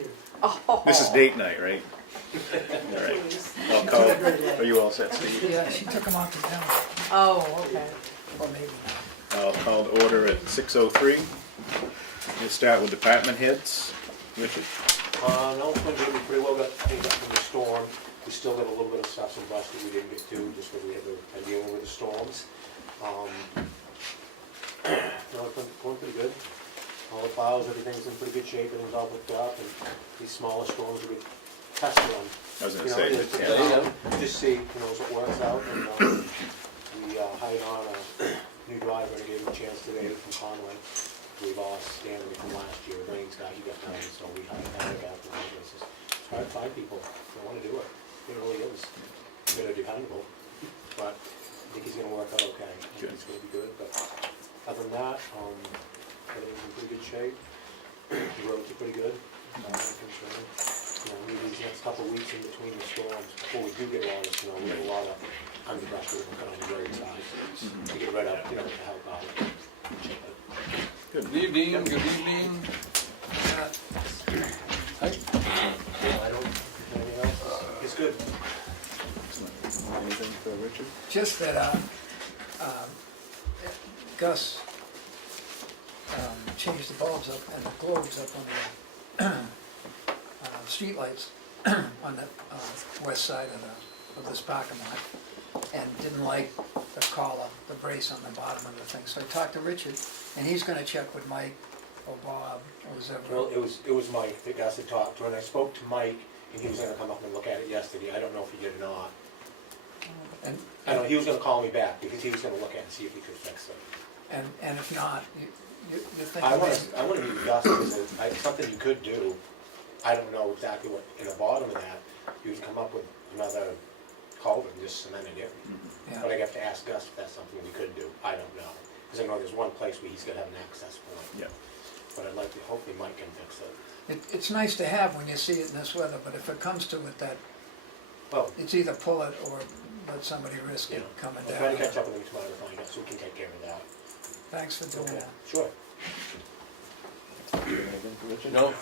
you. Oh. This is date night, right? All right. I'll call. Are you all set, Steve? Yeah, she took them off the down, Oh, okay. or maybe not. I'll call to order at 6:03. We'll start with department heads. Richard? No, it's been doing pretty well. Got things up from the storm. We still got a little bit of stuff from dust that we didn't get to, just because we had to deal with the storms. No, it's been going pretty good. All the plows, everything's in pretty good shape. Everything's all hooked up, and these smaller storms we test run. I was gonna say, Just see, as it works out. And we hired on a new driver and gave him a chance today from Conway. We lost Stanley from last year. Rain's guy, he got down, so we hired him back. It's hard to find people that want to do it. It really is. They're dependable, but I think he's going to work out okay. I think it's going to be good. But other than that, everything's in pretty good shape. The roads are pretty good. Maybe these next couple of weeks in between the storms, before we do get a lot of snow, we have a lot of underbrush we're going to cut on the roadside to get rid of, to help out. Good. Good evening, good evening. I don't, anything else? It's good. Anything for Richard? Just that Gus changed the bulbs up and the globes up on the streetlights on the west side of this parking lot, and didn't like the collar, the brace on the bottom of the thing. So I talked to Richard, and he's going to check with Mike or Bob or whoever. Well, it was Mike that Gus had talked to, and I spoke to Mike, and he was gonna come up and look at it yesterday. I don't know if he did or not. And I know he was gonna call me back, because he was gonna look at it and see if he could fix it. and if not, you think I wanna meet Gus, because it's something you could do. I don't know exactly what, in the bottom of that, you would come up with another culvert and just cement it in. Yeah. But I have to ask Gus if that's something we could do. I don't know, because I know there's one place where he's gonna have an access point. Yeah. But I'd like to, hopefully Mike can fix it. It's nice to have when you see it in this weather, but if it comes to it that Well, it's either pull it or let somebody risk it coming I'll try to down. catch up with him tomorrow to find out, so we can take care of that. Thanks for doing Okay. that. Sure. Anything for Richard? No?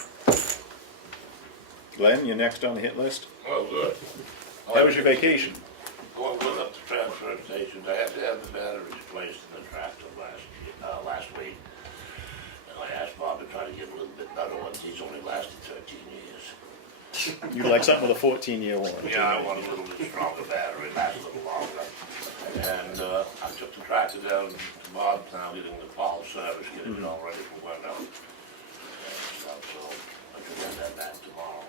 Glenn, you're next on the hit list. Oh, good. How was your vacation? Going up to transfer station, I had to have the batteries placed in the tractor last week. And I asked Bob to try to get a little bit better ones. He's only lasted 13 years. You like something with a 14-year warranty? Yeah, I want a little bit stronger battery, last a little longer. And I took the tractor down to Bob's now, getting the fall service, getting it all ready for winter. And stuff, so I can get that back tomorrow.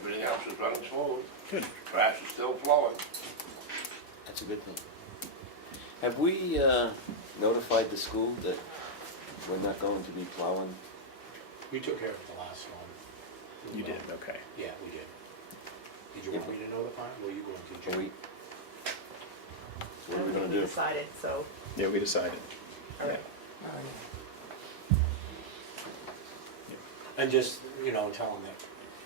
Everything else is running smooth. Good. Trash is still flowing. That's a good thing. Have we notified the school that we're not going to be plowing? We took care of it the last one. You did, okay. Yeah, we did. Did you want me to notify, or were you going to, Are Jim? we? So what are we I gonna think we do? decided, so, Yeah, we decided. all right. And just, tell them that.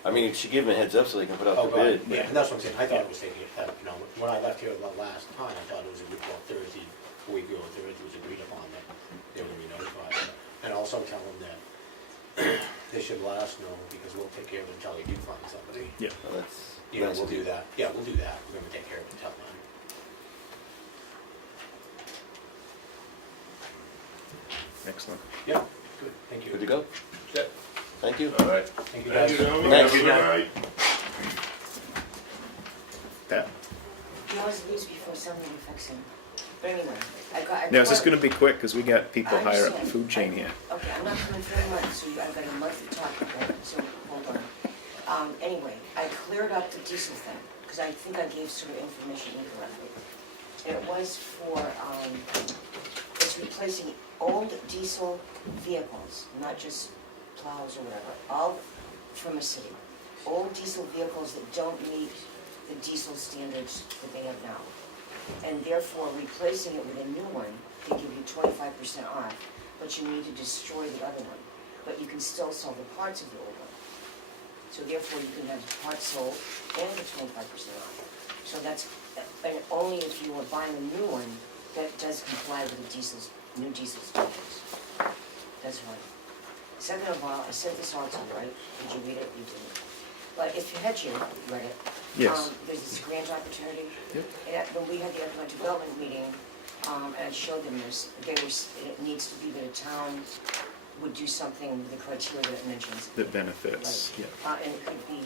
I mean, she gave them a heads up so they can put out the God, bid. yeah, and that's what I'm saying, I thought it was taking, when I left here the last time, I thought it was Thursday, a week ago, Thursday was agreed upon that they were gonna be notified. And also tell them that they should let us know, because we'll take care of it until they do find somebody. Yeah. Well, that's We'll nice of do you. that, yeah, we'll do that, we're gonna take care of it until then. Excellent. Yeah, good, thank you. Good to go? Set. Thank you. All right. Thank you guys. Thank you, gentlemen. Thanks. Have a good night. Pat? You always lose before somebody fixes him. But anyway, I got. Now, is this gonna be quick, because we got people I higher up the understand. food chain here. Okay, I'm not coming for a month, so I've got a month to talk about it, so hold on. Anyway, I cleared up the diesel thing, because I think I gave sort of information incorrectly. And it was for, it's replacing old diesel vehicles, not just plows or whatever, all from a city. Old diesel vehicles that don't meet the diesel standards that they have now. And therefore, replacing it with a new one, they give you 25% off, but you need to destroy the other one. But you can still sell the parts of the old one. So therefore, you can have the parts sold and the 25% off. So that's, and only if you are buying a new one that does comply with the new diesel standards. That's why. Second of all, I sent this all to you, right? Did you read it? You didn't. But if you had read it. Yes. There's this grant opportunity. Yep. When we had the economic development meeting, and I showed them this, it needs to be that a town would do something with the criteria that it mentions. That benefits, yeah. And it could be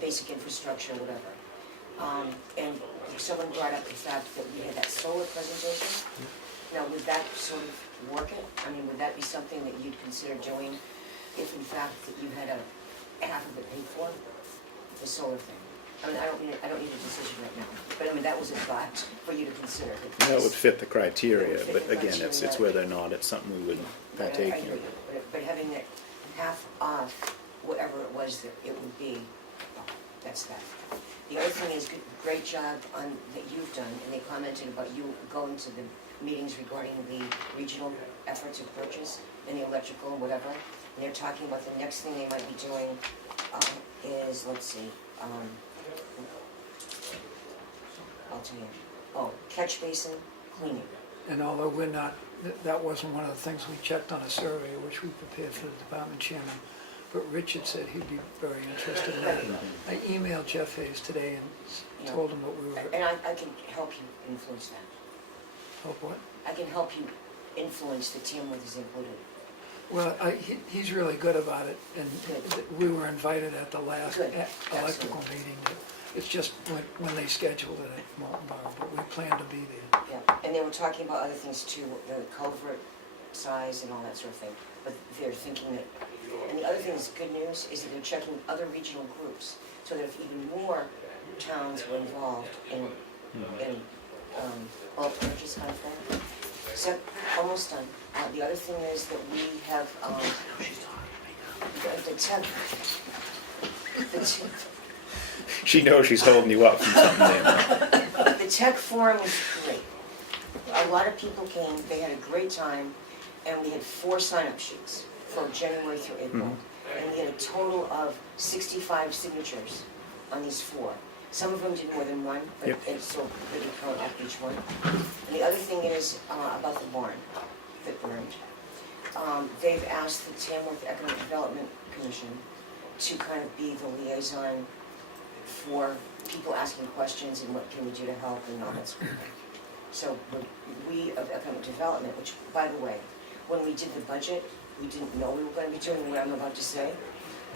basic infrastructure, whatever. And someone brought up the fact that we had that solar presentation. Now, would that sort of work it? I mean, would that be something that you'd consider doing if in fact that you had half of it paid for, the solar thing? I mean, I don't need a decision right now, but I mean, that was a thought for you to consider. That would fit the criteria, Fit the but again, it's criteria. whether or not it's something we would But partake I in. agree. But having that half off, whatever it was that it would be, that's that. The other thing is, great job that you've done, and they commented about you going to the meetings regarding the regional efforts of purchase and the electrical and whatever. And they're talking about the next thing they might be doing is, let's see, I'll tell you. Oh, catch basin cleaning. And although we're not, that wasn't one of the things we checked on a survey, which we prepared for the department chairman, but Richard said he'd be very interested in that. I emailed Jeff Hayes today and told him what we were, And I can help you influence that. hope what? I can help you influence the Tamworth is included. Well, he's really good about it, and we were invited at the last Good. electrical meeting. It's just when they scheduled it at Molten Bar, but we plan to be there. Yeah, and they were talking about other things too, the culvert size and all that sort of thing. But they're thinking that, and the other thing that's good news is that they're checking other regional groups, so that if even more towns were involved in bulk purchase kind of thing. So, almost done. The other thing is that we have, the tech, She knows she's holding you up from something there. the tech forum was great. A lot of people came, they had a great time, and we had 4 sign-up sheets from January through April. And we had a total of 65 signatures on these 4. Some of them did more than one, but Yep. it's so they could count up each one. And the other thing is about the barn that burned. They've asked the Tamworth Economic Development Commission to kind of be the liaison for people asking questions and what can we do to help and all that sort of thing. So we of Economic Development, which by the way, when we did the budget, we didn't know we were going to be doing what I'm about to say.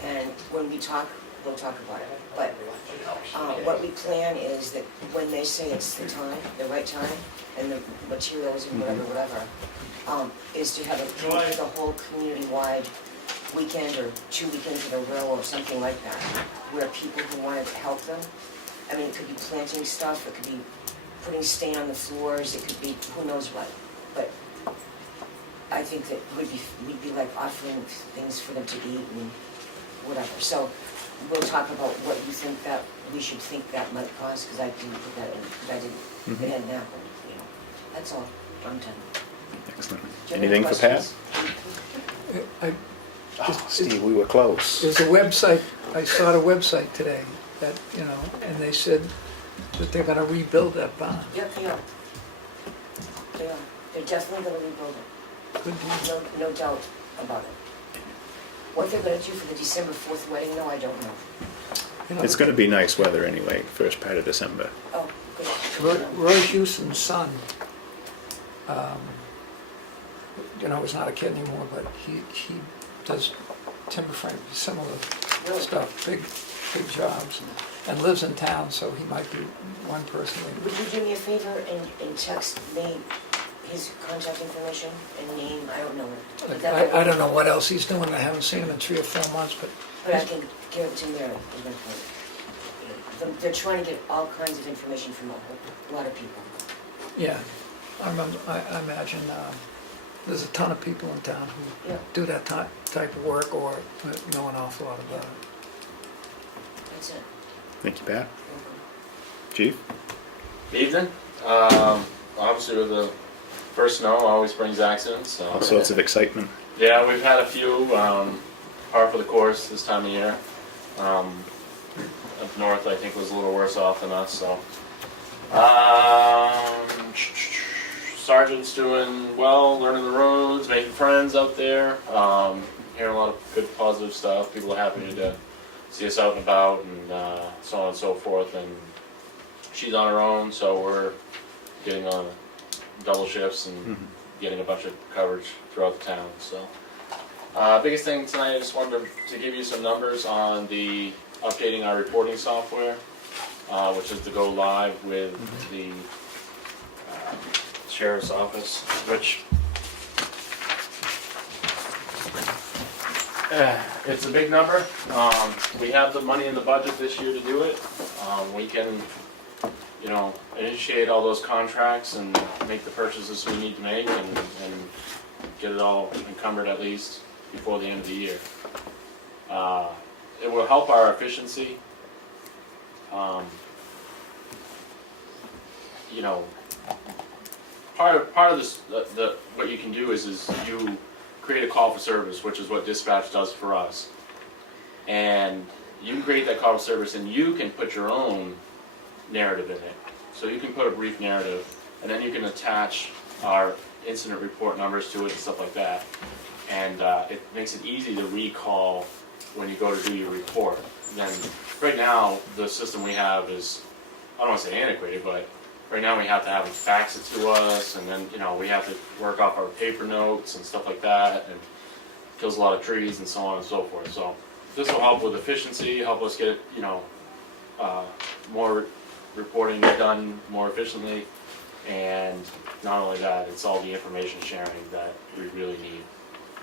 And when we talk, we'll talk about it. But what we plan is that when they say it's the time, the right time, and the materials and whatever, is to have the whole community-wide weekend or 2 weekends in a row or something like that, where people who want to help them, I mean, it could be planting stuff, it could be putting stain on the floors, it could be who knows what. But I think that we'd be like offering things for them to eat and whatever. So we'll talk about what you think that we should think that might cost, because I didn't put that in, because it hadn't happened, you know. That's all. I'm done. Excellent. Do you have any Anything for Pat? questions? Oh, Steve, we were close. There's a website, I saw the website today, that, and they said that they're gonna rebuild that barn. Yep, they are. They are. They're definitely gonna rebuild it. Good deal. No doubt about it. What they're gonna do for the December 4th wedding, no, I don't know. It's going to be nice weather anyway, first part of December. Oh, good. Roy Houston's son, he's not a kid anymore, but he does timber frame, similar Really? stuff, big jobs, and lives in town, so he might be one person. Would you do me a favor and text me his contact information and name? I don't know it. But that- I don't know what else he's doing, I haven't seen him in 3 or 4 months, but But I can give it to Mary eventually. They're trying to get all kinds of information from a lot of people. yeah, I imagine there's a ton of people in town who Yeah. do that type of work or know an awful lot about it. That's it. Thank you, Pat. Mhm. Chief? Evening. Obviously, with the first snow, always brings accidents. All So sorts of excitement. yeah, we've had a few. Par for the course this time of year. Up north, I think, was a little worse off than us. So, Sergeant's doing well, learning the roads, making friends out there. hearing a lot of good positive stuff. People are happy to see us out and about and so on and so forth. And she's on her own, so we're getting on double shifts and getting a bunch of coverage throughout the town. So biggest thing tonight, I just wanted to give you some numbers on the updating our reporting software, which is to go live with the sheriff's office, which it's a big number. We have the money in the budget this year to do it. We can, you know, initiate all those contracts and make the purchases we need to make and get it all encumbered at least before the end of the year. It will help our efficiency. You know, part of this, what you can do is you create a call for service, which is what dispatch does for us. And you can create that call for service and you can put your own narrative in it. So you can put a brief narrative and then you can attach our incident report numbers to it and stuff like that. And it makes it easy to recall when you go to do your report. Then right now, the system we have is, I don't want to say antiquated, but right now we have to have them fax it to us, and then, you know, we have to work off our paper notes and stuff like that, and kills a lot of trees and so on and so forth. So this will help with efficiency, help us get, you know, more reporting done more efficiently, and not only that, it's all the information sharing that we really need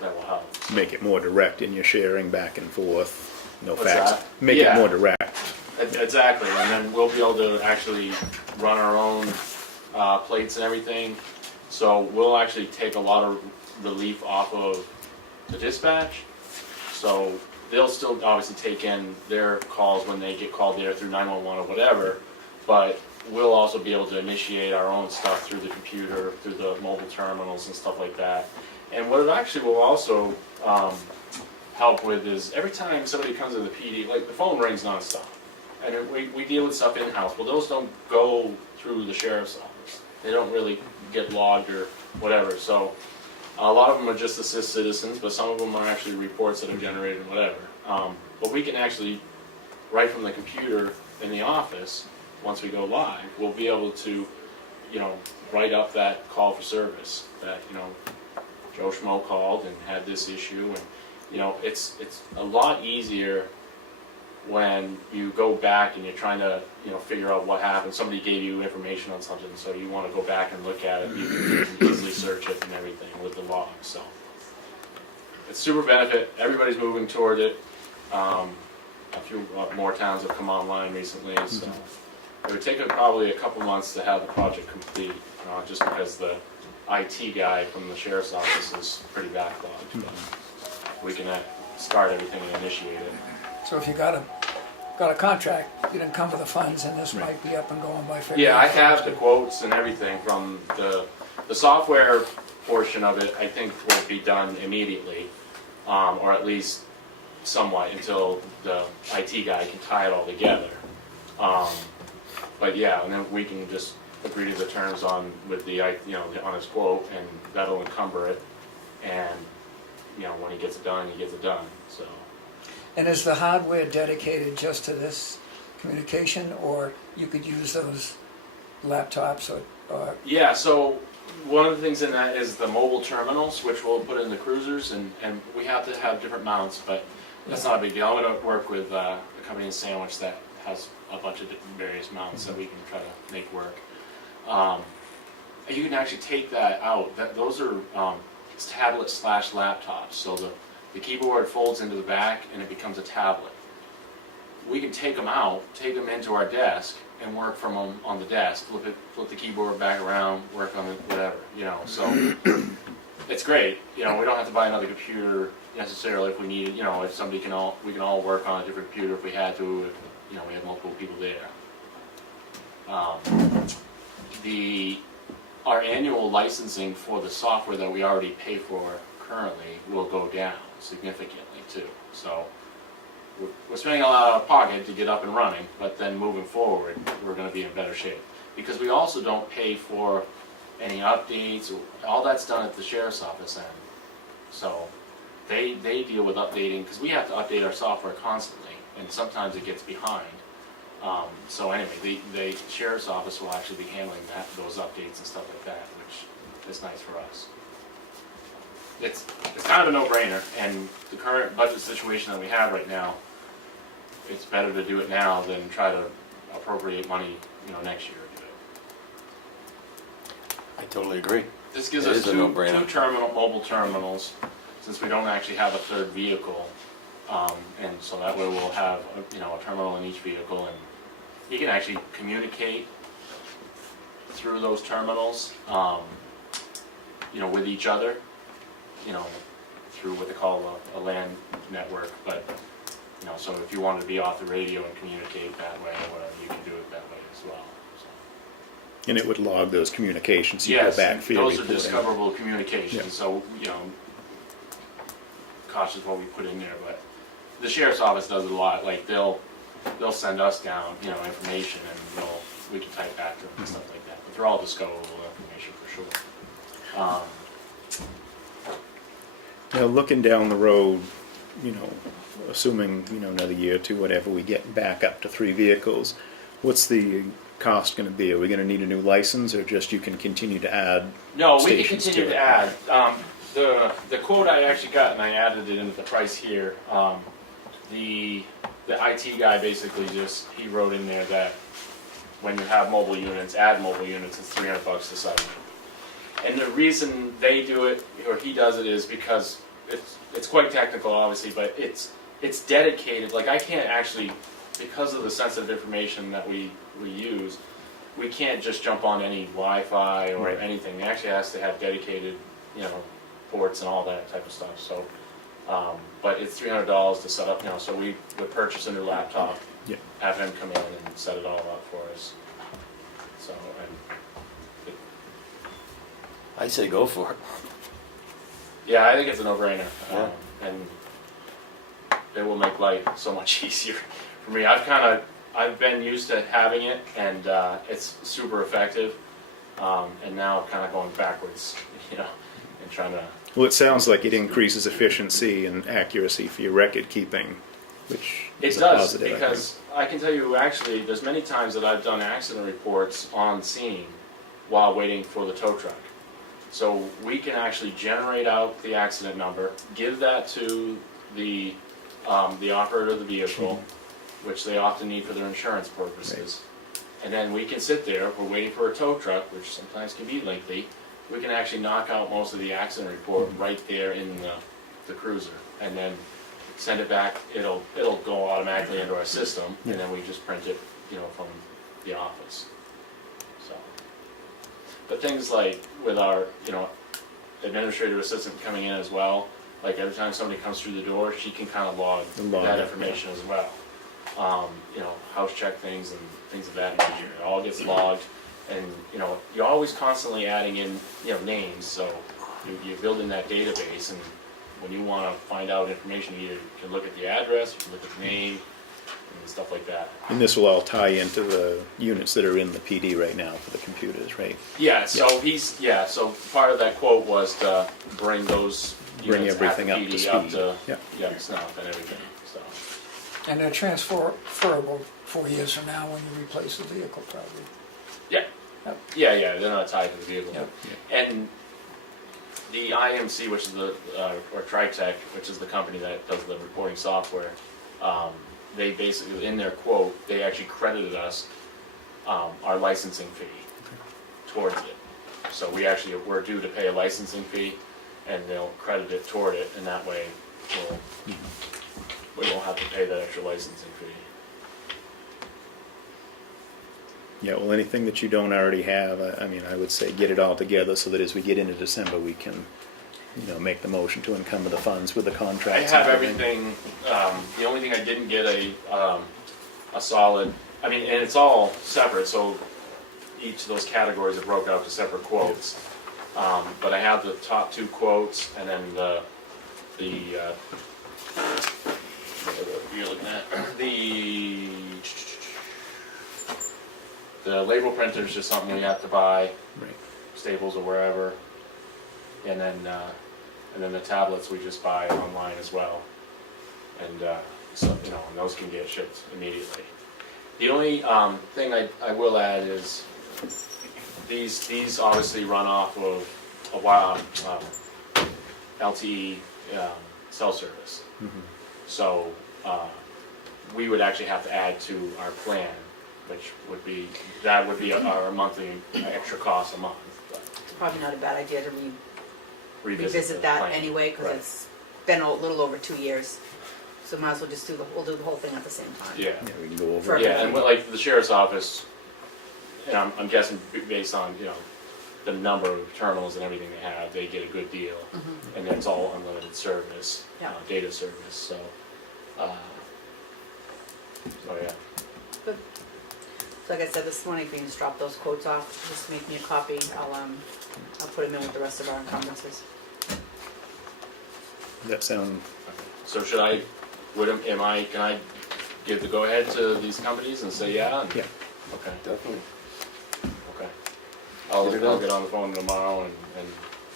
that will help. Make it more direct in your sharing back and forth, no What's facts. that? Make Yeah. it more direct. Exactly, and then we'll be able to actually run our own plates and everything. So we'll actually take a lot of relief off of the dispatch. So they'll still obviously take in their calls when they get called there through 911 or whatever, but we'll also be able to initiate our own stuff through the computer, through the mobile terminals and stuff like that. And what it actually will also help with is every time somebody comes to the PD, like the phone rings nonstop. And we deal with stuff in-house. Well, those don't go through the sheriff's office. They don't really get logged or whatever. So a lot of them are just assist citizens, but some of them are actually reports that are generated and whatever. But we can actually, right from the computer in the office, once we go live, we'll be able to, you know, write up that call for service that, you know, Joe Schmo called and had this issue. And, you know, it's a lot easier when you go back and you're trying to, you know, figure out what happened. Somebody gave you information on something, so you want to go back and look at it. You can easily search it and everything with the log. So it's super benefit. Everybody's moving toward it. A few more towns have come online recently, so it would take probably a couple months to have the project complete, just because the IT guy from the sheriff's office is pretty backlogged. But we can start everything and initiate it. So if you got a contract, you didn't come with the funds, and this might be up and going by February. Yeah, I have the quotes and everything from the software portion of it. I think will be done immediately, or at least somewhat until the IT guy can tie it all together. But yeah, and then we can just agree to the terms with the on his quote, and that'll encumber it. And you know, when he gets it done, he gets it done. So. And is the hardware dedicated just to this communication, or you could use those laptops or? Yeah, so one of the things in that is the mobile terminals, which we'll put in the cruisers, and we have to have different mounts, but that's not a big deal. I'm going to work with a company in Sandwich that has a bunch of different various mounts that we can try to make work. You can actually take that out. Those are tablets/laptops, so the keyboard folds into the back and it becomes a tablet. We can take them out, take them into our desk, and work from them on the desk. Flip the keyboard back around, work on it, whatever, you know. So it's great. You know, we don't have to buy another computer necessarily if we need it. You know, if we can all work on a different computer if we had to. If, you know, we had multiple people there. Our annual licensing for the software that we already pay for currently will go down significantly too. So we're spending a lot out of pocket to get up and running, but then moving forward, we're going to be in better shape. Because we also don't pay for any updates, all that's done at the sheriff's office end. So they deal with updating, because we have to update our software constantly, and sometimes it gets behind. So anyway, the sheriff's office will actually be handling those updates and stuff like that, which is nice for us. It's kind of a no-brainer, and the current budget situation that we have right now, it's better to do it now than try to appropriate money, next year to do it. I totally agree. This gives It us is a two no-brainer. mobile terminals, since we don't actually have a third vehicle. And so that way we'll have, a terminal in each vehicle, and you can actually communicate through those terminals, with each other, through what they call a LAN network. But, so if you wanted to be off the radio and communicate that way or whatever, you can do it that way as well. So. And it would log those communications, you Yes, go back, field those are report. discoverable communications, Yeah. so, cautious what we put in there, but the sheriff's office does it a lot, like they'll send us down, information, and we can type back to them and stuff like that, but they're all discoverable information for sure. Now, looking down the road, assuming, another year or two, whatever, we get back up to 3 vehicles, what's the cost gonna be? Are we gonna need a new license, or just you can continue to add No, we can stations continue to to it? add, the quote I actually got, and I added it into the price here, the IT guy basically he wrote in there that when you have mobile units, add mobile units, it's $300 to set them. And the reason they do it, or he does it, is because it's quite technical, obviously, but it's dedicated. Like, I can't actually, because of the sensitive information that we use, we can't just jump on any Wi-Fi or Right. anything. It actually has to have dedicated, ports and all that type of stuff. So, but it's $300 to set up. So we would purchase a new laptop, Yeah. have him come in and set it all up for us. So, I say go for it. yeah, I think it's a no-brainer, Yeah. and it will make life so much easier for me. I've been used to having it, and it's super effective, and now kind of going backwards, and trying to. Well, it sounds like it increases efficiency and accuracy for your record keeping, which It is a does, positive, I think. because I can tell you, actually, there's many times that I've done accident reports on scene while waiting for the tow truck. So we can actually generate out the accident number, give that to the operator of the vehicle, which they often need for their insurance purposes. And then we can sit there, if we're waiting for a tow truck, which sometimes can be lengthy, we can actually knock out most of the accident report right there in the cruiser, and then send it back. It'll go automatically into our system, and then we just print it, from the office. So, but things like with our, administrative assistant coming in as well, like every time somebody comes through the door, she can kind of log Log that it, information as well. House check things and things of that nature. It all gets logged, and you're always constantly adding in names, so you're building that database. And when you want to find out information, you can look at the address, you can look at the name, and stuff like that. And this will all tie into the units that are in the PD right now for the computers, right? Yeah. So So part of that quote was to bring those Bring units everything at up the to PD up speed. to Yeah. snuff and everything. So. And they're transferable 4 years from now when you replace the vehicle, probably. Yeah. Yep. Yeah, they're not tied to the vehicle. Yep. And the IMC, which is the, or Tritech, which is the company that does the reporting software, they basically, in their quote, they actually credited us our licensing fee towards it. So we're due to pay a licensing fee, and they'll credit it toward it, and that way we won't have to pay that extra licensing fee. Yeah, well, anything that you don't already have, I would say get it all together so that as we get into December, we can, make the motion to encumber the funds with the I contracts. have and everything. The only thing I didn't get a solid. And it's all separate. So each of those categories are broke out to separate quotes. But I have the top 2 quotes, and then you're looking at the label printer is just something we have to buy, Right. Staples or wherever, and then and then the tablets we just buy online as well. And, so, and those can get shipped immediately. The only, thing I will add is, these obviously run off of a while, LTE, cell service. So, we would actually have to add to our plan, which would be, our monthly extra cost a month. But It's probably not a bad idea to revisit revisit the that plan. anyway, because Right. it's been a little over 2 years. So might as well just we'll do the whole thing at the same time. Yeah. Yeah, we can go over For- it. Yeah, and like the sheriff's office, and I'm guessing based on, the number of terminals and everything they have, they get a good deal. And it's all unlimited service, Yeah. data service, so, yeah. Good. So like I said this morning, if you can just drop those quotes off, just make me a copy, I'll put them in with the rest of our encumbrances. Does that sound, So should I, can I give the go-ahead to these companies and say yeah? And- yeah, Okay, Definitely. okay. I'll Get it out. get on the phone tomorrow and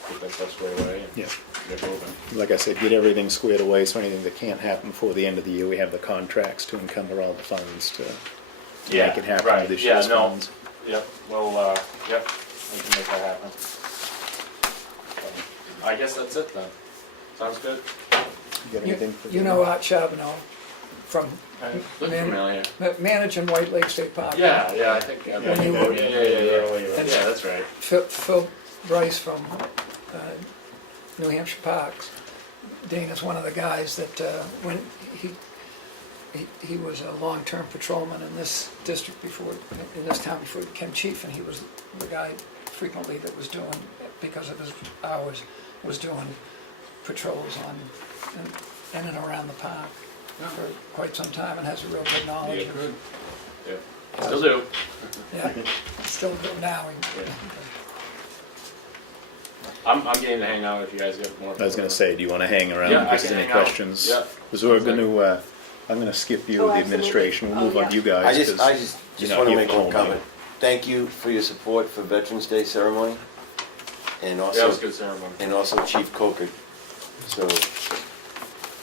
get that stuff squared away and yeah. get moving. Like I said, get everything squared away, so anything that can't happen before the end of the year, we have the contracts to encumber all the funds to Yeah, make it happen right. with this Yeah, year's no. funds. Yep, well, yep, we can make that happen. So, I guess that's it then. Sounds good. You got anything for You know Art Charbonneau from Look Man- familiar. managing White Lake State Park. Yeah, I think, yeah, When you- yeah, that's right. Phil Bryce from New Hampshire Parks. Dana's one of the guys that when he was a long-term patrolman in this district before, in this town before he became chief, and he was the guy frequently that was doing, because of his hours, was doing patrols on, in and around the park for quite some time, and has a real good knowledge Yeah. of, Yeah. Still do. yeah, still good now. I'm game to hang out if you guys get more. I was gonna say, do you wanna hang around Yeah, in I case can there's any hang out. questions? Yeah. Because we're gonna, I'm gonna skip you, Oh, the absolutely. administration, we'll Oh, move on yeah. to you guys. I just 'cause you're not want to here make for one all comment. Thank you for your support for Veterans Day ceremony, and Yeah, it was a also, good ceremony. and also Chief Coker. So, It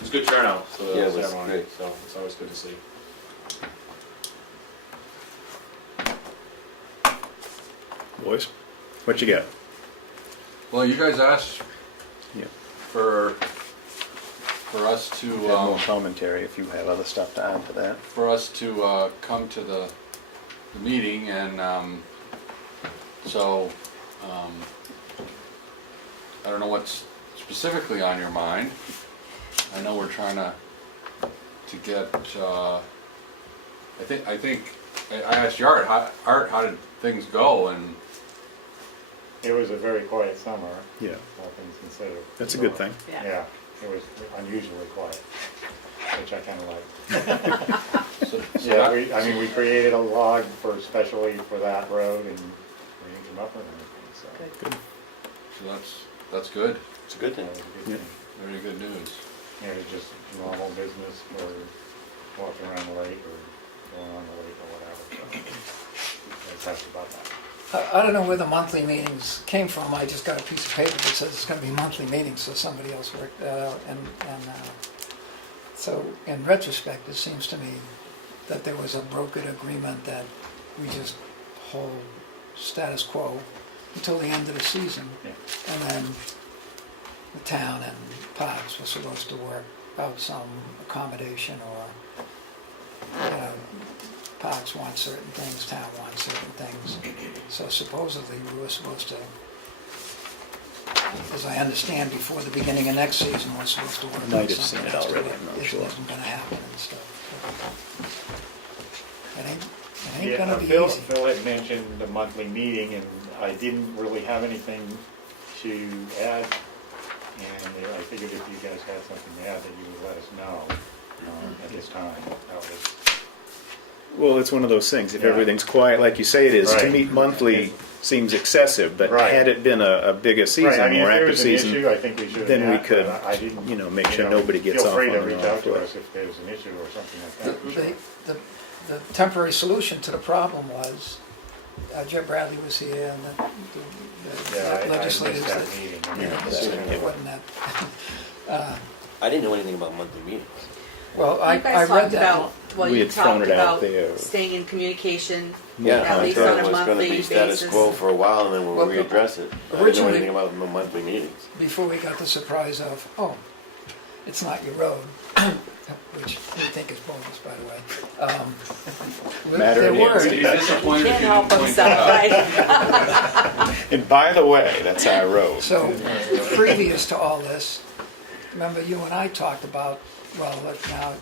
was a good turnout for Yeah, the it was ceremony, great. so it's always good to see. Boys, what you got? Well, you guys asked Yeah. for us to, Have more commentary if you have other stuff to add to that. come to the meeting, and so I don't know what's specifically on your mind. I know we're trying to get. I think I asked Art, how did things go, and It was a very quiet summer, Yeah, all things considered. that's a good thing. Yeah, it was unusually quiet, which I kind of like. so Yeah, that- we created a log especially for that road and we came up with everything, so. Good. so that's good. it's a good that thing. was a good Yeah. thing. Very good news. It was just normal business for walking around the lake or going on the lake or whatever, so. That's happy about that. I don't know where the monthly meetings came from. I just got a piece of paper that says it's gonna be monthly meetings, so somebody else worked that out. And so in retrospect, it seems to me that there was a brokered agreement that we just hold status quo until the end of the season. Yeah. And then the town and parks were supposed to work out some accommodation, or, parks want certain things, town wants certain things. So supposedly we were supposed to, as I understand, before the beginning of next season, we're supposed to work I might out have seen something it as to already, what I'm not sure. isn't gonna happen and stuff. It ain't Yeah, gonna be Phil easy. had mentioned the monthly meeting, and I didn't really have anything to add. And I figured if you guys had something to add, that you would let us know at this time. That was, Well, it's one of those things, if Yeah. everything's quiet like you say it is, to Right. meet monthly seems excessive, but Right. had it been a bigger right, I season, mean, more if there active was an issue, season, I think we should have. then we asked, could, but I didn't. make sure nobody gets off Feel free on to an reach off out to foot. us if there's an issue or something like that. The temporary solution to the problem was Jim Bradley was here and Yeah, the I missed legislators that that. meeting. It wasn't that. I didn't know anything about monthly meetings. Well, You I guys read talked that. about, well, We you had thrown talked it out about there. staying in communication, Yeah, at I least thought on it a was gonna monthly be status basis. quo for a while and then we'll Well, readdress it. I didn't know originally- anything about the monthly meetings. Before we got the surprise of, oh, it's not your road, which we think is bonus, by the way. Matter There of were, answer. Be disappointed if Can't you help didn't point that himself, out. right? And by the way, that's our road. so previous to all this, remember you and I talked about, well, look now,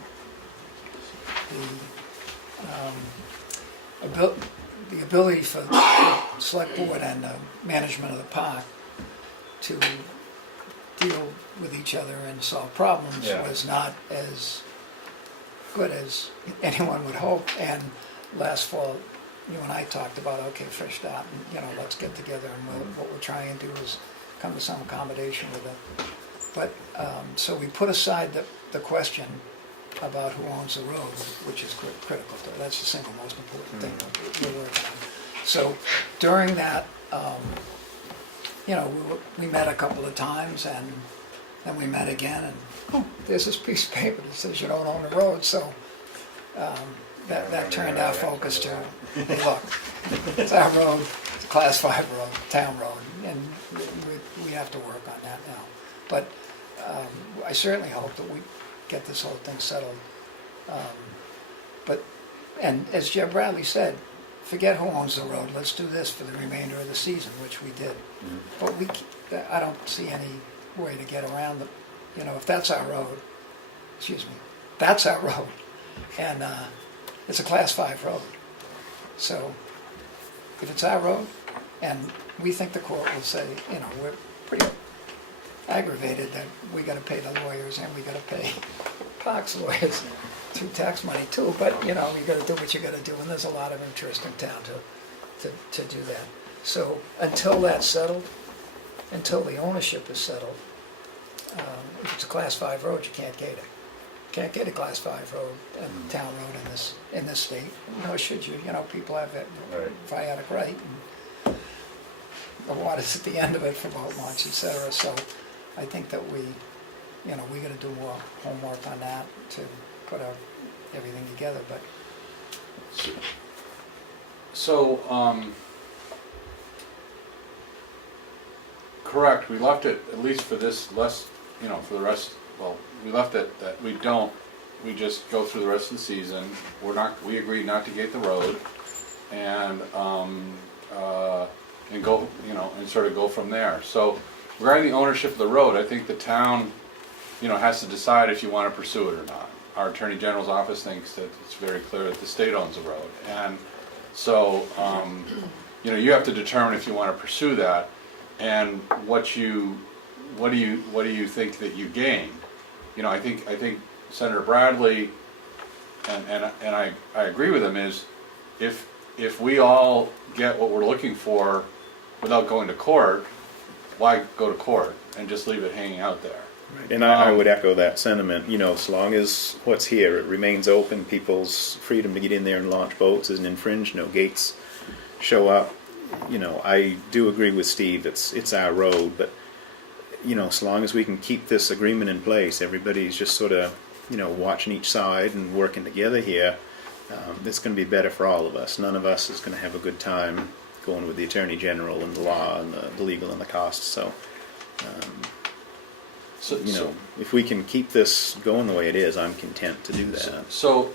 the ability for the select board and the management of the park to deal with each other and solve problems Yeah. was not as good as anyone would hope. And last fall, you and I talked about, okay, fresh start, and, let's get together, and what we're trying to do is come to some accommodation with it. But, so we put aside the question about who owns the road, which is critical to, that's the single most important thing that we're working on. So during that, we met a couple of times, and then we met again, and there's this piece of paper that says you don't own the road, so that turned our focus to, hey, look, it's our road, it's a class 5 road, town road, and we have to work on that now. But I certainly hope that we get this whole thing settled. And as Jeb Bradley said, forget who owns the road, let's do this for the remainder of the season, which we did. But I don't see any way to get around if that's our road, that's our road, and it's a class 5 road. So if it's our road, and we think the court will say, we're pretty aggravated that we gotta pay the lawyers and we gotta pay Parks lawyers through tax money too, but you gotta do what you gotta do, and there's a lot of interest in town to do that. So until that's settled, until the ownership is settled, if it's a class 5 road, you can't gate it. Can't get a class 5 road, and town road in this state, nor should you. People have that viatic right, and the water's at the end of it for boat launch, etc. So I think that we gotta do more homework on that to put everything together, but So, correct, we left it, at least for this for the rest, well, we left it that we just go through the rest of the season. We agreed not to gate the road, and go, and sort of go from there. So regarding the ownership of the road, I think the town, has to decide if you want to pursue it or not. Our Attorney General's office thinks that it's very clear that the state owns the road, and so, you have to determine if you want to pursue that, and what do you think that you gain? I think Senator Bradley, and I agree with him, is if we all get what we're looking for without going to court, why go to court and just leave it hanging out there? And I would echo that sentiment. As long as what's here, it remains open, people's freedom to get in there and launch boats isn't infringed, no gates show up. I do agree with Steve, it's our road, but, as long as we can keep this agreement in place, everybody's just sort of, watching each side and working together here, it's going to be better for all of us. None of us is going to have a good time going with the Attorney General and the law and the legal and the costs, so... if we can keep this going the way it is, I'm content to do that. So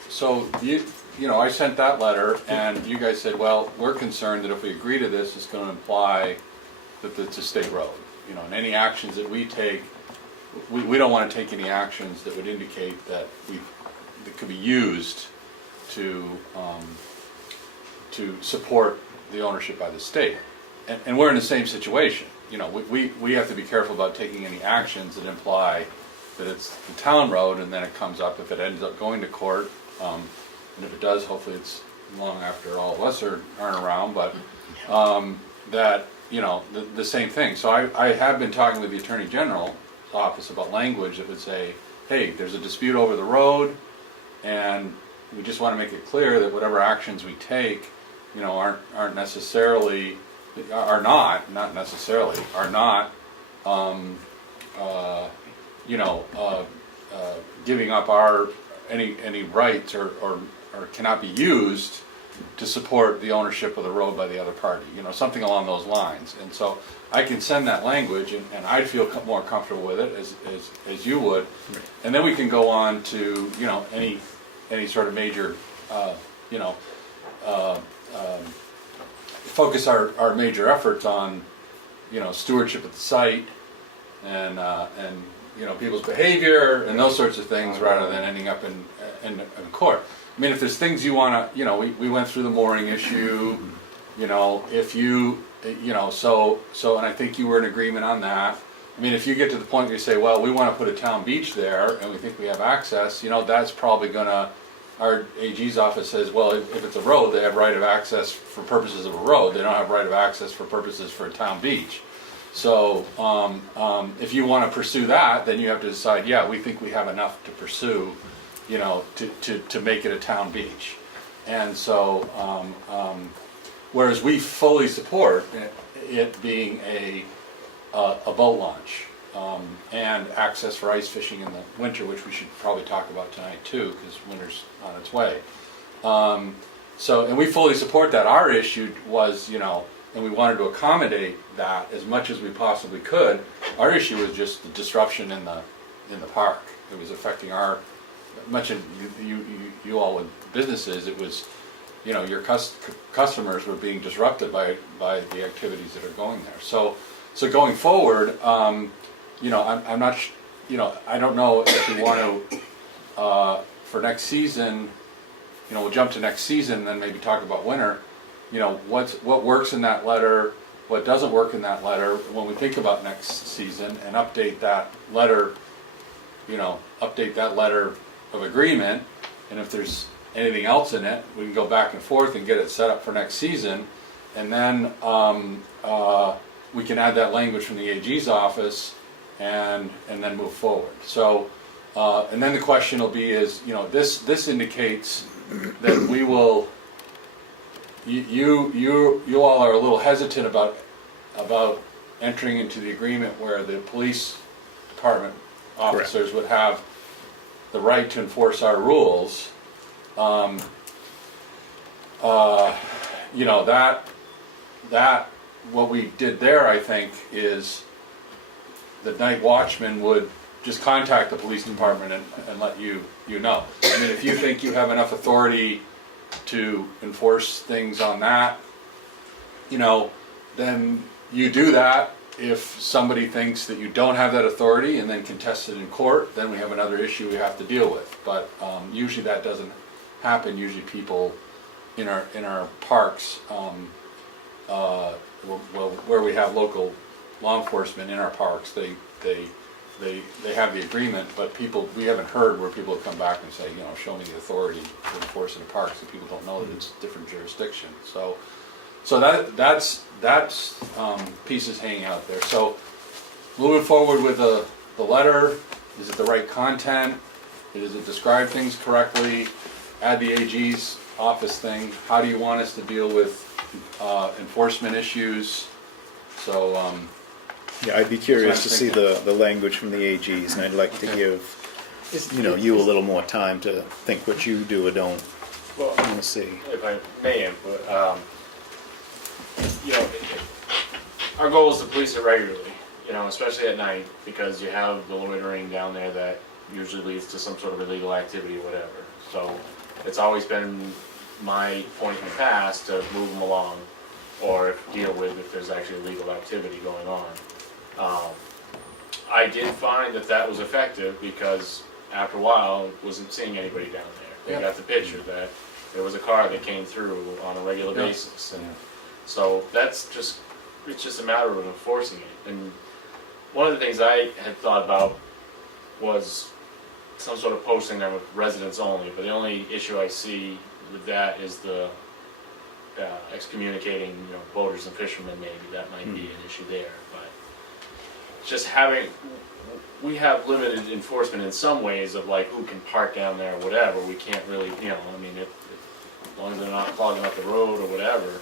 I sent that letter, and you guys said, well, we're concerned that if we agree to this, it's going to imply that it's a state road. And any actions that we take, we don't want to take any actions that would indicate that could be used to support the ownership by the state. And we're in the same situation. We have to be careful about taking any actions that imply that it's the town road, and then it comes up if it ends up going to court. And if it does, hopefully it's long after all of us aren't around, but the same thing. So I have been talking with the Attorney General's office about language that would say, hey, there's a dispute over the road, and we just want to make it clear that whatever actions we take aren't necessarily, not necessarily, are not, giving up any rights or cannot be used to support the ownership of the road by the other party, something along those lines. And so I can send that language, and I'd feel more comfortable with it as you would. And then we can go on to, any sort of major, focus our major efforts on, stewardship at the site and people's behavior and those sorts of things, rather than ending up in court. I mean, if there's things you want to, we went through the mooring issue, if you, and I think you were in agreement on that. I mean, if you get to the point where you say, well, we want to put a town beach there and we think we have access, that's probably gonna, our AG's office says, well, if it's a road, they have right of access for purposes of a road. They don't have right of access for purposes for a town beach. So if you want to pursue that, then you have to decide, yeah, we think we have enough to pursue, to make it a town beach. And so, whereas we fully support it being a boat launch and access for ice fishing in the winter, which we should probably talk about tonight too, because winter's on its way. And we fully support that. Our issue was, and we wanted to accommodate that as much as we possibly could. Our issue was just the disruption in the park. It was affecting much of you all with businesses. It was, your customers were being disrupted by the activities that are going there. So going forward, I'm not, I don't know if we want to for next season. We'll jump to next season and then maybe talk about winter. What works in that letter, what doesn't work in that letter when we think about next season, and update that letter, of agreement. And if there's anything else in it, we can go back and forth and get it set up for next season. And then we can add that language from the AG's office and then move forward. So, and then the question will be is, this indicates that we will, you all are a little hesitant about entering into the agreement where the police department officers would have the right to enforce our rules. That what we did there, I think, is the night watchman would just contact the police department and let you know. I mean, if you think you have enough authority to enforce things on that, then you do that. If somebody thinks that you don't have that authority and then contests it in court, then we have another issue we have to deal with. But usually that doesn't happen. Usually people in our parks, where we have local law enforcement in our parks, they have the agreement, but we haven't heard where people have come back and say, show me the authority to enforce in the park, so people don't know that it's different jurisdiction. So that's pieces hanging out there. So moving forward with the letter, is it the right content? Does it describe things correctly? Add the AG's office thing. How do you want us to deal with enforcement issues? So Yeah, I'd be curious to see the language from the AGs, and I'd like to give, you a little more time to think what you do or don't Well, want to see. if I may input, our goal is to police it regularly, especially at night, because you have the loitering down there that usually leads to some sort of illegal activity or whatever. So it's always been my point in the past to move them along, or deal with if there's actually illegal activity going on. I did find that was effective, because after a while, I wasn't seeing anybody down there. They got the picture that there was a car that came through on a regular basis, and so it's just a matter of enforcing it. And one of the things I had thought about was some sort of posting there with residents only, but the only issue I see with that is the excommunicating, boaters and fishermen. Maybe that might be an issue there, but just we have limited enforcement in some ways of like who can park down there or whatever. We can't really, as long as they're not clogging up the road or whatever,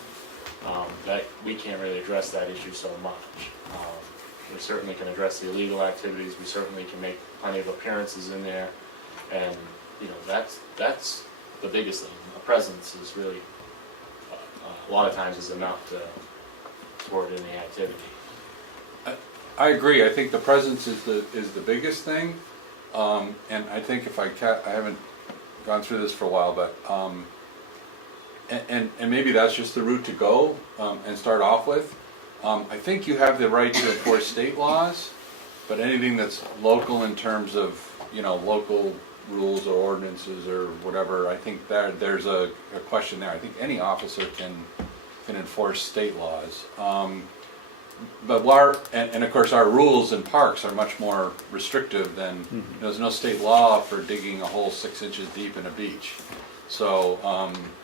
that, we can't really address that issue so much. We certainly can address the illegal activities, we certainly can make plenty of appearances in there, and, you know, that's the biggest thing. A presence is really, a lot of times is enough to thwart any activity. I agree. I think the presence is the biggest thing, and I think if I haven't gone through this for a while, but and maybe that's just the route to go and start off with. I think you have the right to enforce state laws, but anything that's local in terms of, you know, local rules or ordinances or whatever, I think there's a question there. I think any officer can enforce state laws. But and of course our rules in parks are much more restrictive than, there's no state law for digging a hole 6 inches deep in a beach. So,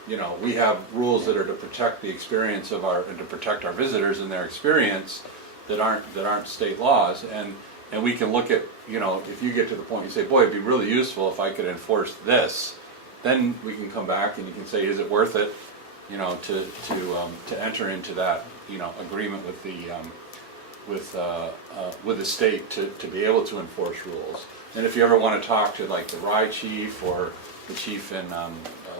you know, we have rules that are to protect the experience of and to protect our visitors and their experience that aren't state laws. And we can look at, you know, if you get to the point you say, boy, it'd be really useful if I could enforce this, then we can come back and you can say, is it worth it, you know, to enter into that, you know, agreement with the state to be able to enforce rules. And if you ever want to talk to like the Rye chief or the chief in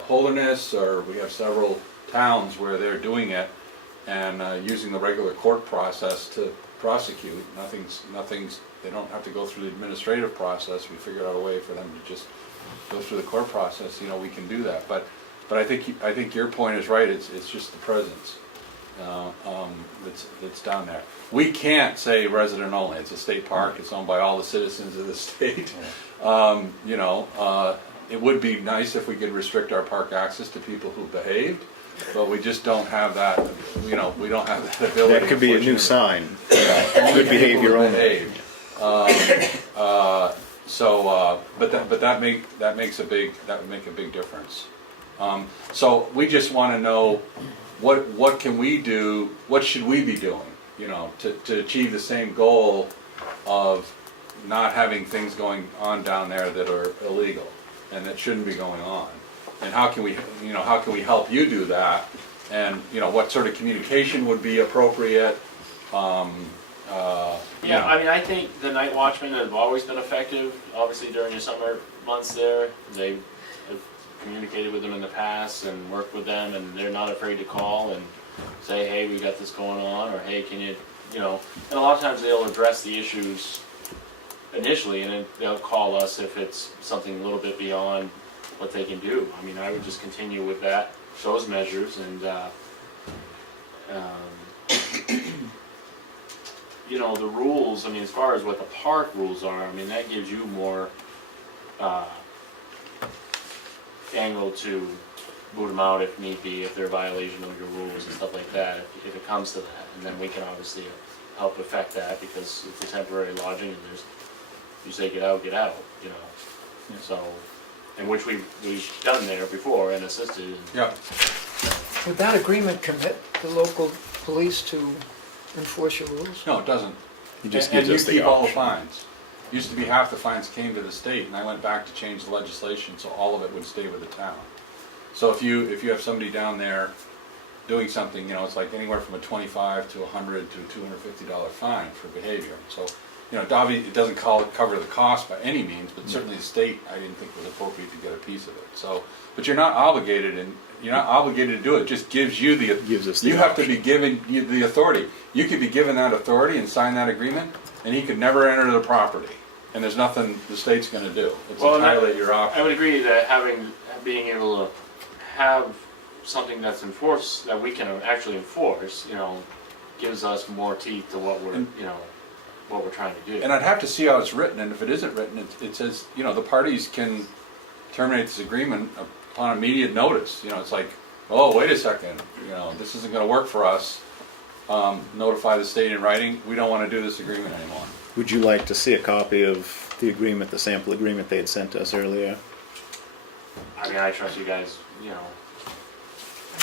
Holderness, or we have several towns where they're doing it and using the regular court process to prosecute. Nothing's. They don't have to go through the administrative process. We figured out a way for them to just go through the court process. You know, we can do that. But I think your point is right. It's just the presence that's down there. We can't say resident only. It's a state park. It's owned by all the citizens of the state. You know, it would be nice if we could restrict our park access to people who behaved, but we just don't have that. You know, we don't have that ability. That could be a new sign. Good behavior only. But that would make a big difference. So we just want to know what can we do, what should we be doing, you know, to achieve the same goal of not having things going on down there that are illegal and that shouldn't be going on. And how can we help you do that? And, you know, what sort of communication would be appropriate? Yeah, I mean, I think the night watchmen have always been effective. Obviously, during the summer months there, they have communicated with them in the past and worked with them, and they're not afraid to call and say, hey, we got this going on, or hey, can you, you know, and a lot of times they'll address the issues initially, and then they'll call us if it's something a little bit beyond what they can do. I mean, I would just continue with those measures, and you know, the rules, I mean, as far as what the park rules are, I mean, that gives you more angle to boot them out if need be, if they're a violation of your rules and stuff like that, if it comes to that. And then we can obviously help affect that, because it's a temporary lodging, and you say get out, you know. Yeah. So, and which we've done there before and assisted. And, Yeah. Would that agreement commit the local police to enforce your rules? No, it doesn't. He just And gives us you the keep all the option. fines. Used to be half the fines came to the state, and I went back to change the legislation so all of it would stay with the town. So if you have somebody down there doing something, you know, it's like anywhere from a $25 to $100 to $250 fine for behavior. So, you know, it doesn't cover the cost by any means, but certainly the state, I didn't think was appropriate to get a piece of it. So, but you're not obligated, and you're not obligated to do it. It just gives you Gives us the you have to option. be given the authority. You could be given that authority and sign that agreement, and he could never enter the property. And there's nothing the state's going to do. It's entirely at your option. I would agree that being able to have something that's enforced, that we can actually enforce, you know, gives us more teeth to what we're, you know, what we're trying to do. And I'd have to see how it's written, and if it isn't written, it says, you know, the parties can terminate this agreement upon immediate notice. You know, it's like, oh, wait a second, you know, this isn't going to work for us. Notify the state in writing, we don't want to do this agreement anymore. Would you like to see a copy of the agreement, the sample agreement they had sent us earlier? I mean, I trust you guys, you know,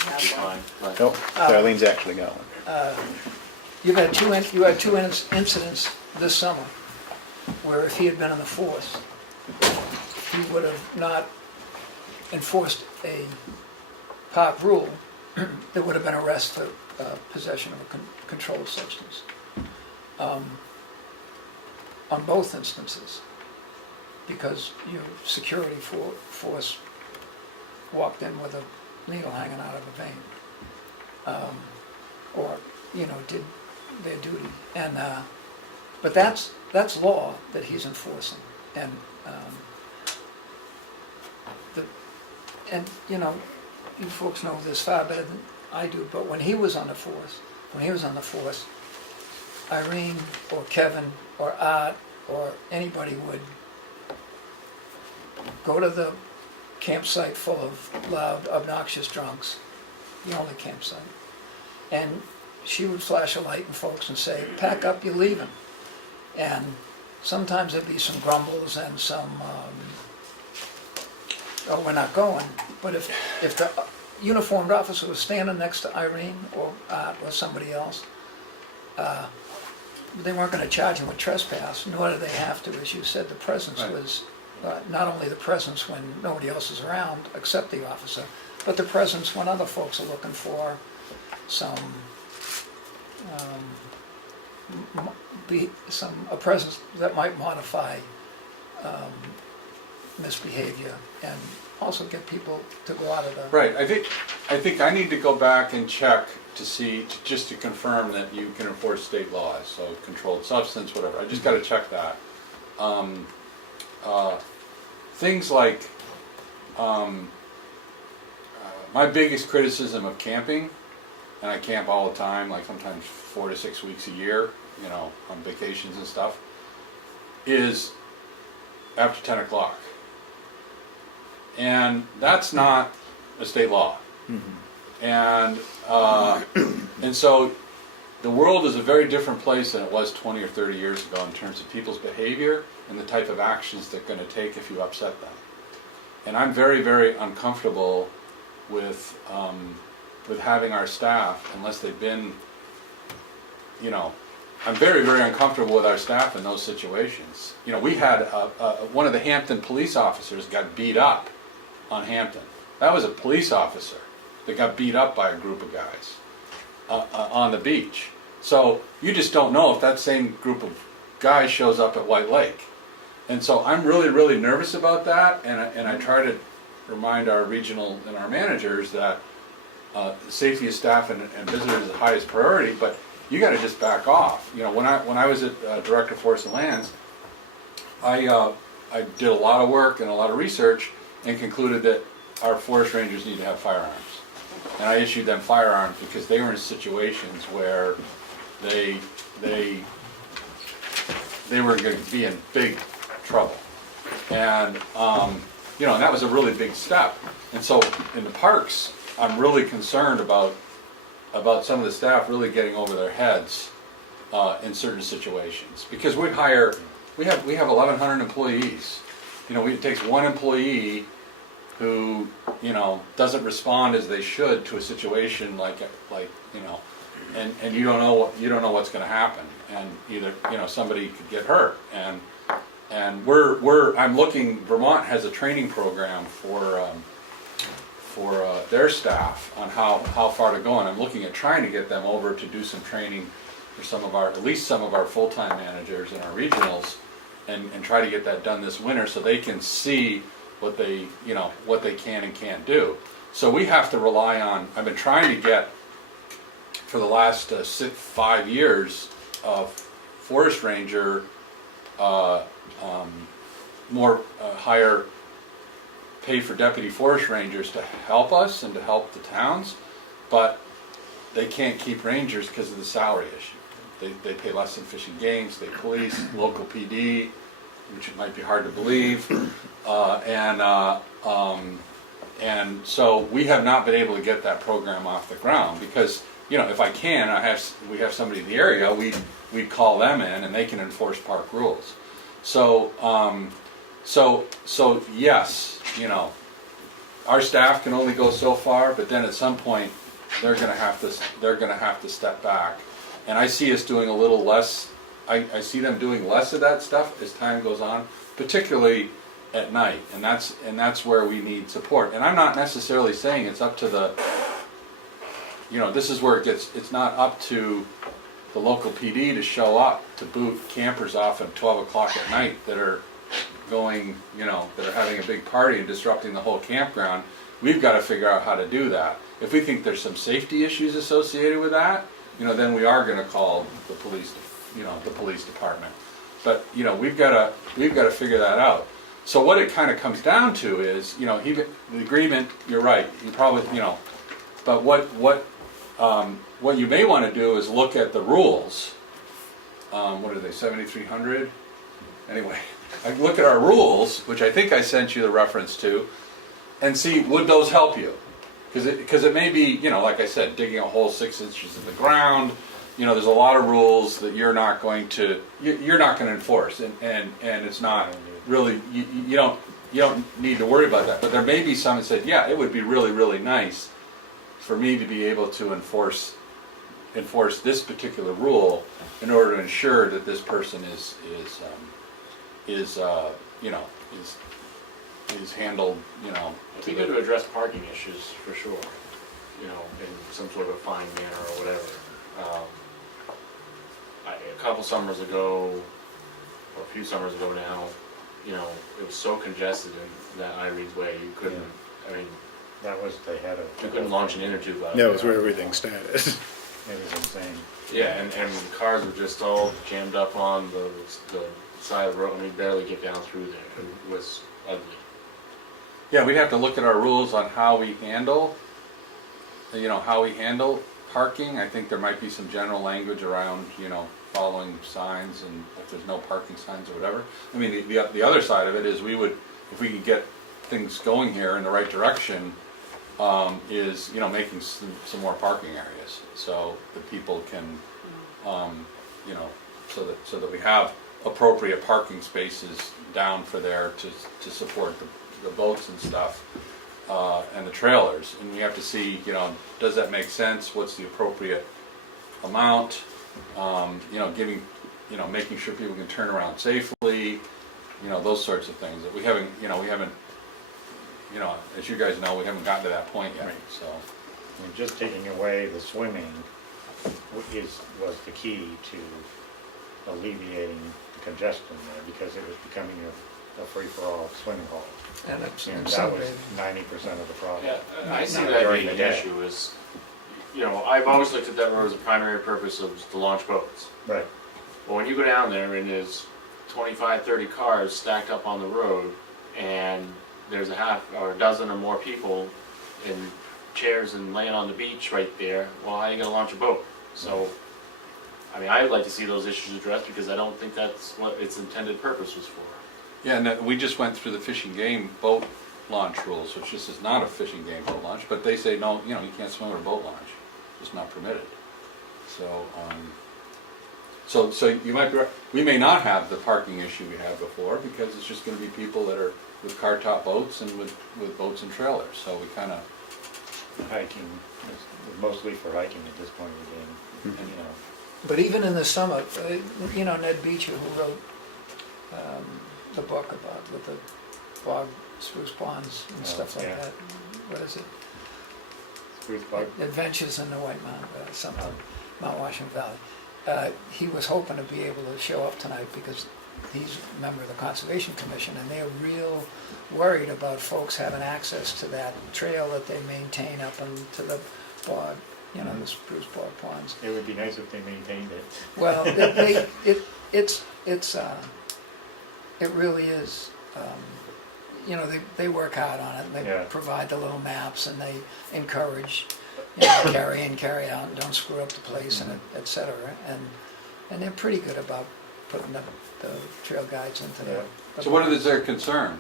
I be have one. fine. But Nope, Darlene's actually got one. You had two incidents this summer where if he had been on the force, he would have not enforced a park rule, there would have been arrest for possession of a controlled substance. On both instances, because your security force walked in with a needle hanging out of a vein, or, did their duty. And, but that's law that he's enforcing. And, you folks know this far better than I do, but when he was on the force, Irene or Kevin or Art or anybody would go to the campsite full of loud, obnoxious drunks, the only campsite, and she would flash a light in folks and say, pack up, you're leaving. And sometimes there'd be some grumbles and some, oh, we're not going. But if the uniformed officer was standing next to Irene or somebody else, they weren't going to charge him with trespass, nor did they have to. As you said, the presence was not only the presence when nobody else is around except the officer, but the presence when other folks are looking for a presence that might modify misbehavior and also get people to go out of the... Right, I think I need to go back and check to see, just to confirm that you can enforce state laws, so controlled substance, whatever, I just gotta check that. Things like, my biggest criticism of camping, and I camp all the time, like sometimes 4 to 6 weeks a year, on vacations and stuff, is after 10 o'clock. And that's not a state law. And so the world is a very different place than it was 20 or 30 years ago in terms of people's behavior and the type of actions they're going to take if you upset them. And I'm very, very uncomfortable with having our staff, unless they've been, I'm very, very uncomfortable with our staff in those situations. We had one of the Hampton police officers got beat up on Hampton. That was a police officer that got beat up by a group of guys on the beach. So you just don't know if that same group of guys shows up at White Lake. And so I'm really, really nervous about that, and I try to remind our regional and our managers that safety of staff and visitors is the highest priority, but you got to just back off. When I was at Director of Forest and Lands, I did a lot of work and a lot of research and concluded that our forest rangers need to have firearms. And I issued them firearms because they were in situations where they were going to be in big trouble. And and that was a really big step. And so in the parks, I'm really concerned about some of the staff really getting over their heads in certain situations, because we have 1,100 employees. It takes one employee who doesn't respond as they should to a situation like and you don't know what's going to happen, and either somebody could get hurt, and Vermont has a training program for their staff on how far to go, and I'm looking at trying to get them over to do some training for at least some of our full-time managers and our regionals, and try to get that done this winter so they can see what they can and can't do. So we have to rely on, I've been trying to get for the last 5 years of forest ranger more higher pay for deputy forest rangers to help us and to help the towns, but they can't keep rangers because of the salary issue. They pay less than Fish and Game, state police, local PD, which it might be hard to believe, and so we have not been able to get that program off the ground, because if I can, we have somebody in the area, we call them in and they can enforce park rules. So yes, our staff can only go so far, but then at some point they're going to have to step back, and I see us doing a little less. I see them doing less of that stuff as time goes on, particularly at night, and that's where we need support. And I'm not necessarily saying it's up to the, this is where it's not up to the local PD to show up to boot campers off at 12 o'clock at night that are going, that are having a big party and disrupting the whole campground. We've got to figure out how to do that. If we think there's some safety issues associated with that, then we are going to call the police, the police department. But we've got to figure that out. So what it kind of comes down to is, the agreement. You're right. You probably, but what you may want to do is look at the rules. What are they? 7,300. Anyway, I look at our rules, which I think I sent you the reference to, and see would those help you? Because it may be, like I said, digging a hole 6 inches in the ground. There's a lot of rules that you're not going to enforce, and it's not really you don't need to worry about that. But there may be some that said, yeah, it would be really, really nice for me to be able to enforce this particular rule in order to ensure that this person is handled, I think to address parking issues for sure, in some sort of a fine manner or whatever. A couple summers ago, or a few summers ago now, it was so congested in that Irene's Way, you couldn't, That was, they had you couldn't launch an inner tube out. That was where everything started. It was insane. Yeah, and cars were just all jammed up on the side of the road, and we barely get down through there. It was ugly. Yeah, we'd have to look at our rules on how we handle parking. I think there might be some general language around, following signs and if there's no parking signs or whatever. The other side of it is if we could get things going here in the right direction, is, making some more parking areas so that people can, so that we have appropriate parking spaces down for there to support the boats and stuff, and the trailers. And we have to see, does that make sense? What's the appropriate amount? Making sure people can turn around safely, those sorts of things that we haven't, as you guys know, we haven't gotten to that point yet. Right. So, Just taking away the swimming was the key to alleviating the congestion there, because it was becoming a free-for-all swimming hole. And it's And in that was sunbathing. 90% of the problem. Yeah, I see Not that during being the an day. issue is, I've always looked at that road as a primary purpose of to launch boats. Right. But when you go down there and there's 25, 30 cars stacked up on the road, and there's a half or a dozen or more people in chairs and laying on the beach right there, well, how are you going to launch a boat? So, I'd like to see those issues addressed, because I don't think that's what its intended purpose was for. yeah, and we just went through the fishing game boat launch rules, which this is not a fishing game boat launch, but they say no, you can't swim with a boat launch. It's not permitted. So you might be right. We may not have the parking issue we had before, because it's just going to be people that are with car-top boats and with boats and trailers. So we kind of, Hiking is mostly for hiking at this point of the game. But even in the summer, Ned Beecher, who wrote the book about with the bog spruce ponds and stuff like yeah. that. What is it? Spruce bug. Adventures in the White Mountain, something, Mount Washington Valley. He was hoping to be able to show up tonight because he's a member of the Conservation Commission, and they're real worried about folks having access to that trail that they maintain up into the bog, the spruce bog ponds. It would be nice if they maintained it. Well, it really is. They work hard on it, and they Yeah. provide the little maps, and they encourage carry in, carry out, and don't screw up the place, and et cetera. And they're pretty good about putting the trail guides into Yeah. the. so what is their concern?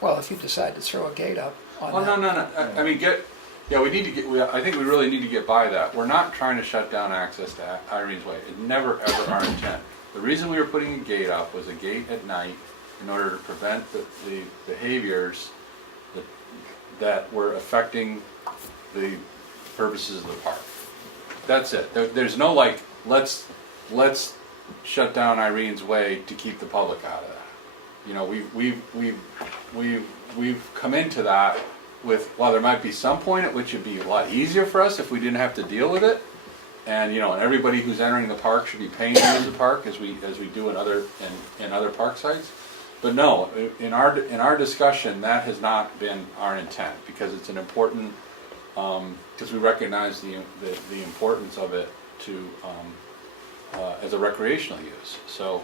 Well, if you decide to throw a gate up on Well, that. no. We need to get. I think we really need to get by that. We're not trying to shut down access to Irene's Way. It never ever our intent. The reason we were putting a gate up was a gate at night in order to prevent the behaviors that were affecting the purposes of the park. That's it. There's no let's shut down Irene's Way to keep the public out of that. You know, we've come into that with, while there might be some point at which it'd be a lot easier for us if we didn't have to deal with it. And, you know, and everybody who's entering the park should be paying to use the park as we do in other park sites. But no, in our discussion, that has not been our intent, because it's an important, because we recognize the importance of it to, as a recreational use. So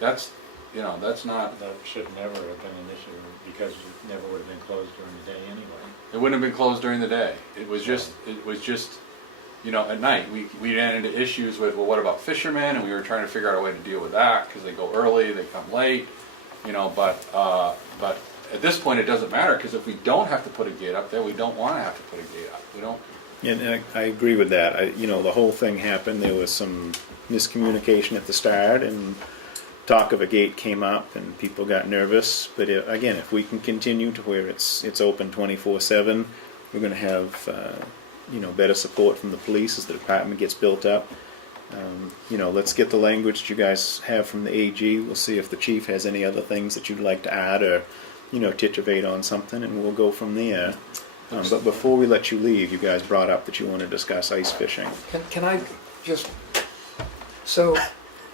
that's, you know, that's not, That should never have been an issue, because it never would have been closed during the day anyway. it wouldn't have been closed during the day. It was just, you know, at night, we ran into issues with, well, what about fishermen? And we were trying to figure out a way to deal with that, because they go early, they come late, you know, but at this point, it doesn't matter, because if we don't have to put a gate up there, we don't want to have to put a gate up. We don't. And I agree with that. You know, the whole thing happened, there was some miscommunication at the start, and talk of a gate came up, and people got nervous. But again, if we can continue to where it's open 24/7, we're going to have you know, better support from the police as the department gets built up. You know, let's get the language that you guys have from the AG. We'll see if the chief has any other things that you'd like to add, or, you know, titivate on something, and we'll go from there. But before we let you leave, you guys brought up that you want to discuss ice fishing. Can I just, so,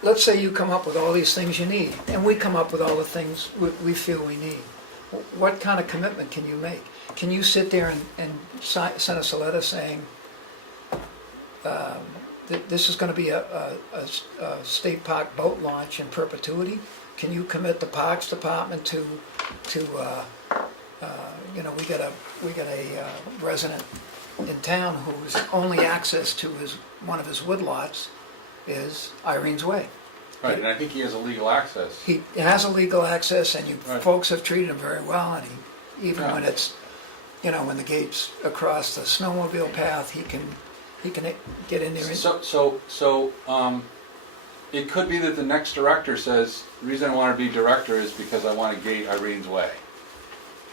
let's say you come up with all these things you need, and we come up with all the things we feel we need. What kind of commitment can you make? Can you sit there and send us a letter saying, this is going to be a state park boat launch in perpetuity? Can you commit the Parks Department to you know, we got a resident in town whose only access to one of his woodlots is Irene's Way. Right, and I think he has a legal access. He has a legal access, and you Right. folks have treated him very well, and even Yeah. when it's, you know, when the gate's across the snowmobile path, he can get in there. It could be that the next director says, the reason I want to be director is because I want to gate Irene's Way.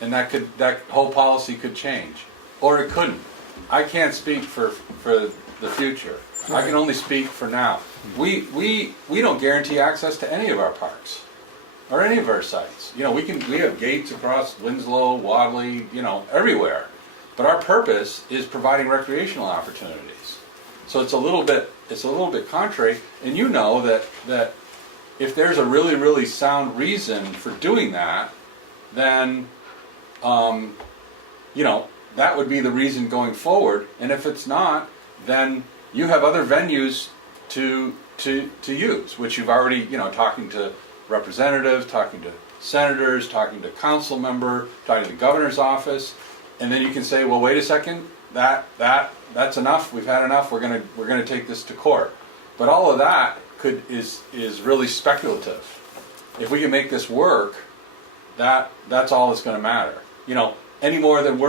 And that whole policy could change. Or it couldn't. I can't speak for the future. I can only speak for now. We don't guarantee access to any of our parks or any of our sites. You know, we have gates across Winslow, Wadley, you know, everywhere. But our purpose is providing recreational opportunities. So it's a little bit contrary. And you know that if there's a really, really sound reason for doing that, then you know, that would be the reason going forward. And if it's not, then you have other venues to use, which you've already, you know, talking to representatives, talking to senators, talking to council member, talking to the governor's office, and then you can say, well, wait a second, that's enough. We've had enough. We're gonna take this to court. But all of that is really speculative. If we can make this work, that's all that's going to matter. You know, any more than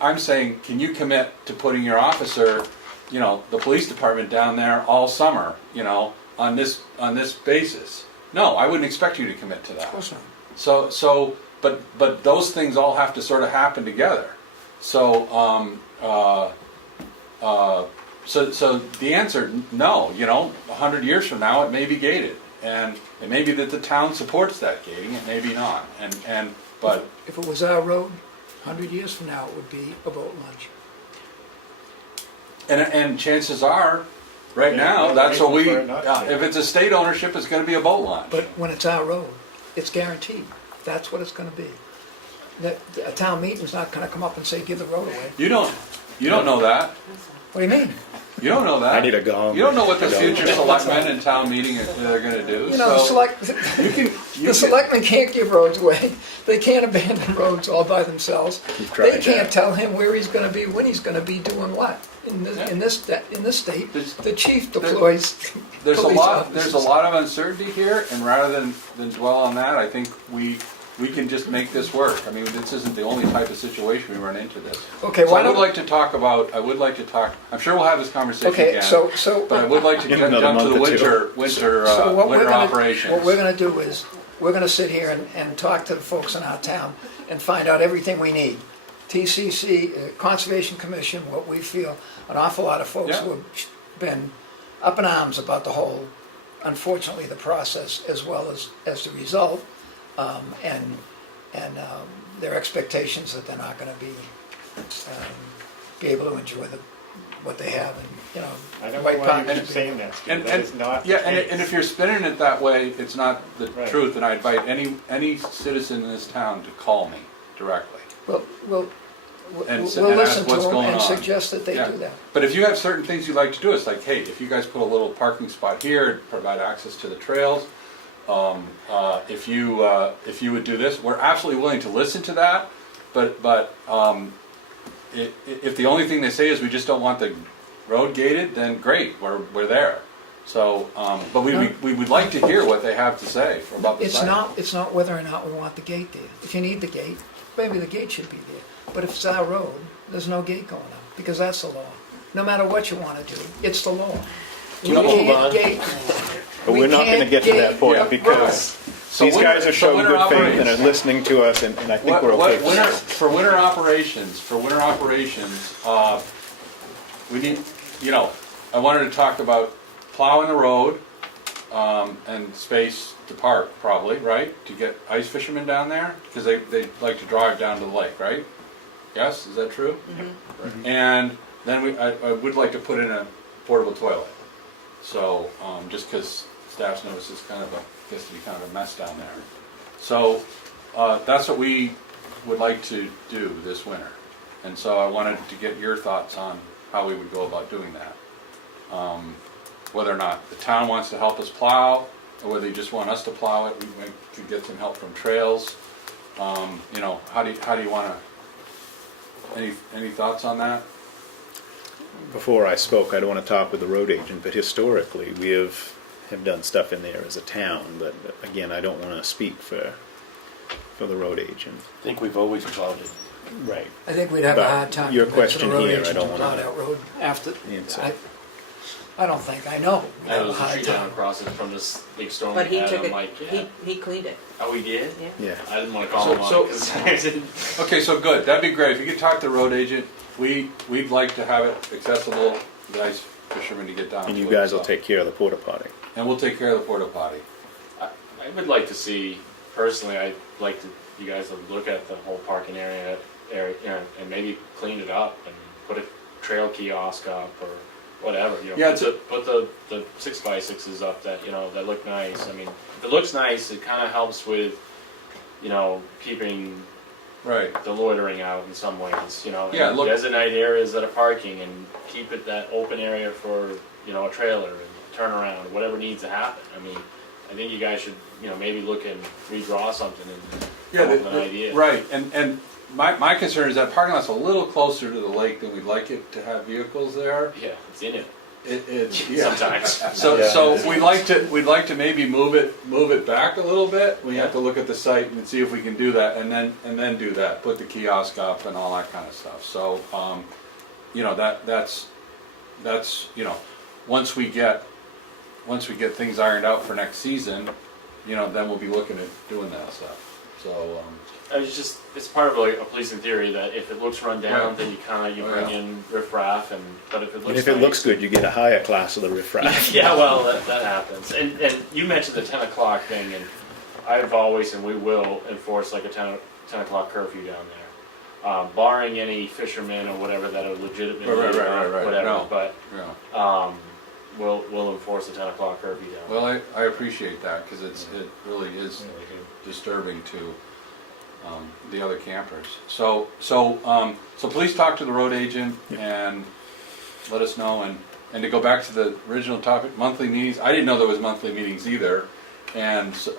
I'm saying, can you commit to putting your officer, you know, the police department down there all summer, you know, on this basis? No, I wouldn't expect you to commit to that. Of course not. So, but those things all have to sort of happen together. So, so the answer, no. You know, 100 years from now, it may be gated, and it may be that the town supports that gating. It may be not, but If it was our road, 100 years from now, it would be a boat launch. and chances are, right Yeah, now, that's what we. for it not to. If it's a state ownership, it's going to be a boat launch. But when it's our road, it's guaranteed. That's what it's going to be. A town meeting's not going to come up and say, give the road away. You don't know that. What do you mean? You don't know that. I need a gong. You don't know what the future selectmen and town meeting are going to do. You know, so the selectmen can't give roads away. They can't abandon roads all by themselves. You've tried They can't that. tell him where he's going to be, when he's going to be doing what. In this state, the chief deploys There's a police lot. officers. There's a lot of uncertainty here, and rather than dwell on that, I think we can just make this work. I mean, this isn't the only type of situation we run into this. Okay, So why I would don't- like to talk about. I'm sure we'll have this conversation Okay, again. so But I would like to Give jump another to the month or two. winter what we're gonna- operations. What we're gonna do is, we're gonna sit here and talk to the folks in our town and find out everything we need. TCC, Conservation Commission, what we feel, an awful lot of folks Yeah. who have been up in arms about the whole, unfortunately, the process as well as the result. and their expectations that they're not gonna be able to enjoy what they have, and, you know. I don't know White why Pine you should keep be- saying that, Steve, And, that is not the yeah, case. and if you're spinning it that way, it's not the Right. truth, and I invite any citizen in this town to call me directly. We'll And ask listen to what's them going and on. suggest that they Yeah. do that. But if you have certain things you'd like to do, it's like, hey, if you guys put a little parking spot here, provide access to the trails, if you would do this, we're absolutely willing to listen to that, but if the only thing they say is we just don't want the road gated, then great, we're there. So, but we would like to hear what they have to say about the site. It's not whether or not we want the gate there. If you need the gate, maybe the gate should be there. But if it's our road, there's no gate going up, because that's the law. No matter what you wanna do, it's the law. We Hold can't on. gate. But we we're not gonna can't get to that gate point the because So these winter- guys are so showing winter good faith and operations. are listening to us, and I think we're okay. For winter operations, we need, I wanted to talk about plowing the road, and space to park probably, right? To get ice fishermen down there, because they like to drive down to the lake, right? Yes, is that true? And then I would like to put in a portable toilet. So, just because staff's notice is gets to be kind of a mess down there. So, that's what we would like to do this winter. And so I wanted to get your thoughts on how we would go about doing that. Whether or not the town wants to help us plow, or whether you just want us to plow it, we could get some help from trails. How do you want to, any thoughts on that? Before I spoke, I don't want to talk with the road agent, but historically, we have done stuff in there as a town, but again, I don't want to speak for the road agent. I think we've always plowed it. Right. I think we'd have a But hard time. your convincing question the road here, I agent don't to wanna plow that road after. answer. I don't think, I know. We'd That have a was a hard tree down time. across it from this big storm But we he had, took I'm it, like, yeah. he cleaned it, Oh, we did? yeah. Yeah. I didn't wanna call him on So- it, 'cause I didn't. Okay, so good, that'd be great, if you could talk to the road agent, we'd like to have it accessible, the ice fishermen to get down to it. And you guys will so. take care of the porta potty. And we'll take care of the porta potty. I would like to see, personally, I'd like you guys to look at the whole parking area, and maybe clean it up and put a trail kiosk up or whatever, Yeah, put the 6x6s up that, that look nice. I mean, if it looks nice, it kinda helps with, keeping Right. the loitering out in some ways, Yeah, and look- designate areas that are parking and keep it that open area for, a trailer and turnaround, whatever needs to happen. I mean, I think you guys should, maybe look and redraw something and come up with an idea. Right, and my concern is that parking lot's a little closer to the lake than we'd like it to have vehicles there. Yeah, it's in it, Yeah. sometimes. So we'd like to maybe move it back a little bit. We have to look at the site and see if we can do that, and then do that, put the kiosk up and all that kind of stuff. So, that's once we get things ironed out for next season, then we'll be looking at doing that stuff. So, It's part of a policing theory that if it looks run down, Right. then you bring in riffraff, but if it looks And if it nice- looks good, you get a higher class of the riffraff. Yeah, well, that happens. And you mentioned the 10 o'clock thing, and I've always, and we will, enforce like a 10 o'clock curfew down there. Barring any fishermen or whatever that are legitimately, Right. whatever, No. but yeah. we'll enforce the 10 o'clock curfew down there. Well, I appreciate that, because it really is disturbing to the other campers. So please talk to the road agent and let us know, and to go back to the original topic, monthly meetings, I didn't know there was monthly meetings either,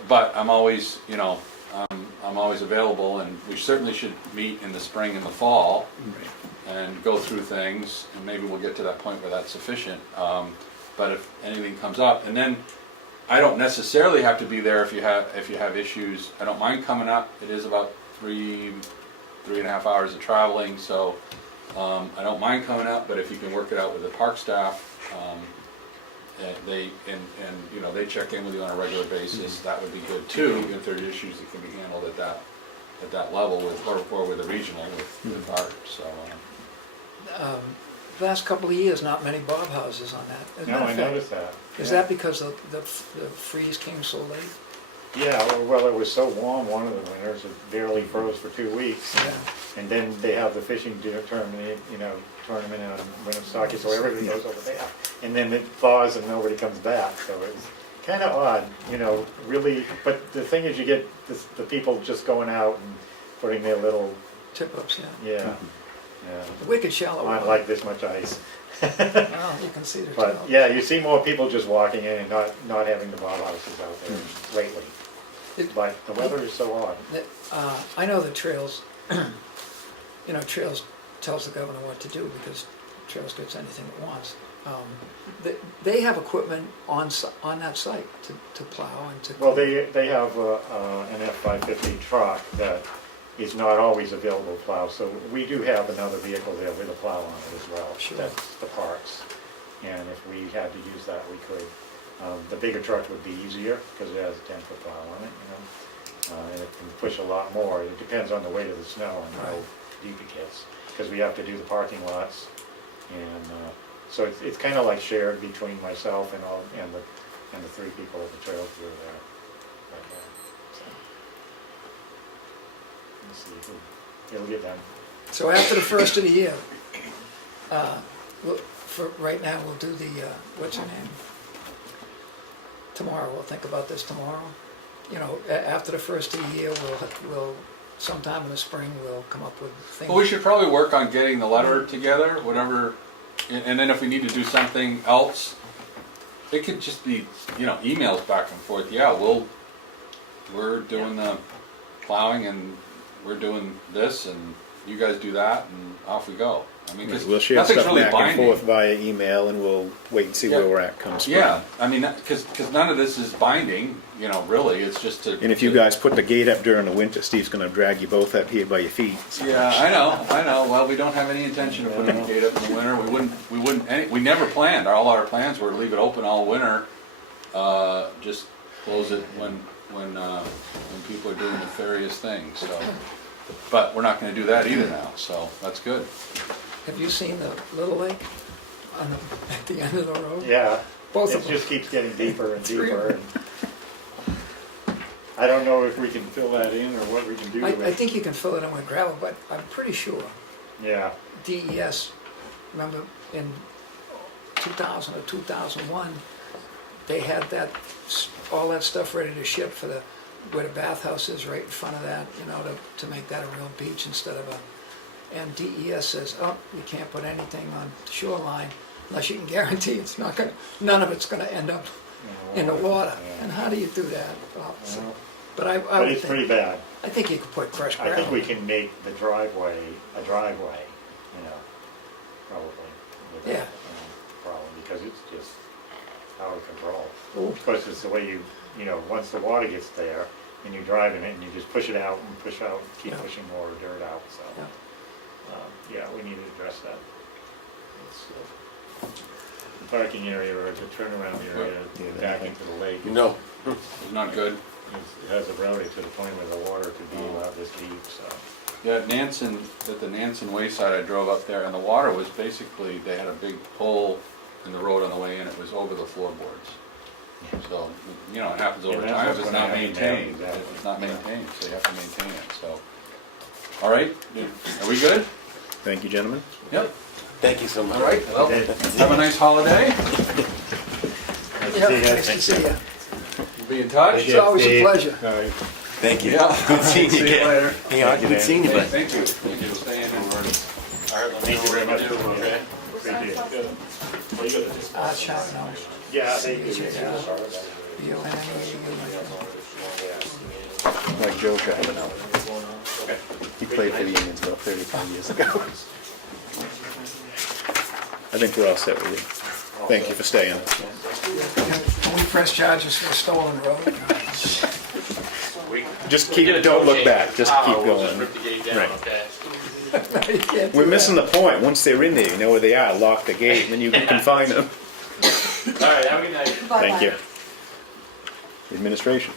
but I'm always, I'm always available, and we certainly should meet in the spring and the fall and go through things, and maybe we'll get to that point where that's sufficient. But if anything comes up, and then I don't necessarily have to be there if you have issues. I don't mind coming up. It is about 3.5 hours of traveling, so I don't mind coming up. But if you can work it out with the park staff, they check in with you on a regular basis. That would be good too. If there's issues that can be handled at that level or with a regional with art. So. Last couple of years, not many Bob houses on that. As a No, matter I of fact, noticed that. Is that because the freeze came so late? Yeah, well, it was so warm one of the winters, it barely froze for 2 weeks. Yeah. And then they have the fishing tournament, tournament on Winnipesaukee, so everybody goes over there. And then it thaws and nobody comes back, so it's kind of odd, really. But the thing is, you get the people just going out and putting their little, Tip-ups, yeah. yeah, Wicked shallow. on like this much ice. Well, you can see the But tip-up. yeah, you see more people just walking in and not having the bob houses out there lately. It- But the weather is so odd. I know the trails, Trails tells the governor what to do because Trails gets anything it wants. They have equipment on that site to plow and to. Well, they have an F-550 truck that is not always available to plow, so we do have another vehicle there with a plow on it as well. Sure. That's the parks, and if we had to use that, we could. The bigger truck would be easier because it has a 10-foot plow on it, and it can push a lot more. It depends on the weight of the snow and how Right. deep it gets, because we have to do the parking lots, and so it's kind of like shared between myself and the three people at the trail crew there. But, so, let's see, it'll get done. So after the first of the year, for right now, we'll do the, what's her name? Tomorrow, we'll think about this tomorrow. After the first of the year, we'll sometime in the spring, we'll come up with things. Well, we should probably work on getting the letter together, whatever, and then if we need to do something else, it could just be, emails back and forth. Yeah, we're doing the plowing and we're doing this and you guys do that and off we go. I mean, because We'll share nothing's stuff really back binding. and forth via email, and we'll wait and see where Yeah. we're at come spring. Yeah, I mean, because none of this is binding, really, it's just to. And if you guys put the gate up during the winter, Steve's gonna drag you both up here by your feet. Yeah, I know. Well, we don't have any intention of putting the gate up in the winter. We never planned. All our plans were to leave it open all winter. Just close it when people are doing nefarious things, so. But we're not gonna do that either now, so that's good. Have you seen the little lake at the end of the road? Yeah, Both it of them. just keeps getting deeper and Three of deeper. And I don't know if we can fill that in or what we can do with I it. think you can fill it in with gravel, but I'm pretty sure Yeah, DES, remember in 2000 or 2001, they had all that stuff ready to ship for where the bathhouse is right in front of that, to make that a real beach instead of and DES says, oh, you can't put anything on the shoreline unless you can guarantee none of it's gonna end up in the water. Yeah. And how do you do that? Well, Well, but I but would it's pretty think, bad. I think you could put crushed I gravel. think we can make the driveway a driveway, probably. without, Yeah. Problem, because it's just out of control. Ooh. Of course, it's the way once the water gets there, and you drive in it, and you just push it out and push out, keep Yeah. pushing more dirt out, so. Yeah. We need to address that. It's, the parking area or the turnaround area back into the lake. No. It's not good. It has eroded to the point where the water could be about this deep, so. Yeah, at the Nansen Wayside, I drove up there, and the water was basically, they had a big hole in the road on the way in, it was over the floorboards. So, it happens over Yeah, that's time if what's it's gonna not happen, maintained. yeah, exactly. If it's not maintained, so you have to maintain it, so. All right, are we good? Thank you, gentlemen. Yep. Thank you so much. All right, well, Okay. have a nice holiday. Yeah, nice to see you. We'll be in touch. It's always a pleasure. All right. Thank you. Yeah. Good seeing you again. later. Hey, good seeing you, Hey, bud. thank you. Thank you for staying in. Thank you very much. Okay. Thank you. Chuck knows. Yeah, they do. You and Like Joe Charbonneau. He played for the Unions about 35 years ago. I think we're all set with you. Thank you for staying. Can we press charges for a stolen road? Just don't look back, just keep We'll just going. rip the gate down, Right. okay? You can't do We're that. missing the point. Once they're in there, you know where they are, lock the gate, and then you can confine them. All right, have a good night. Thank you. Administration.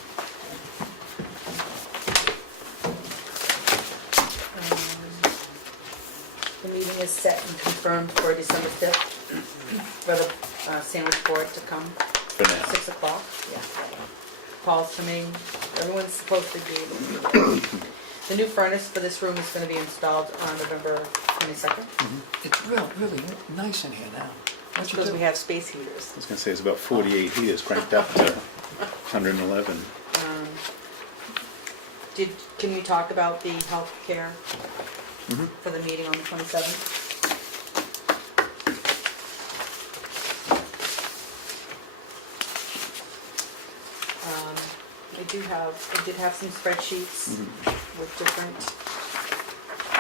The meeting is set and confirmed for December 5th for the sandwich board to come, For now. 6 o'clock. Yeah. Paul's coming, everyone's supposed to be. The new furnace for this room is gonna be installed on November 22nd, It's really nice in here now. What you because do? we have space heaters. I was gonna say it's about 48 heaters cranked up to 111. Can you talk about the healthcare Mhm. for the meeting on the 27th? I did have some spreadsheets with different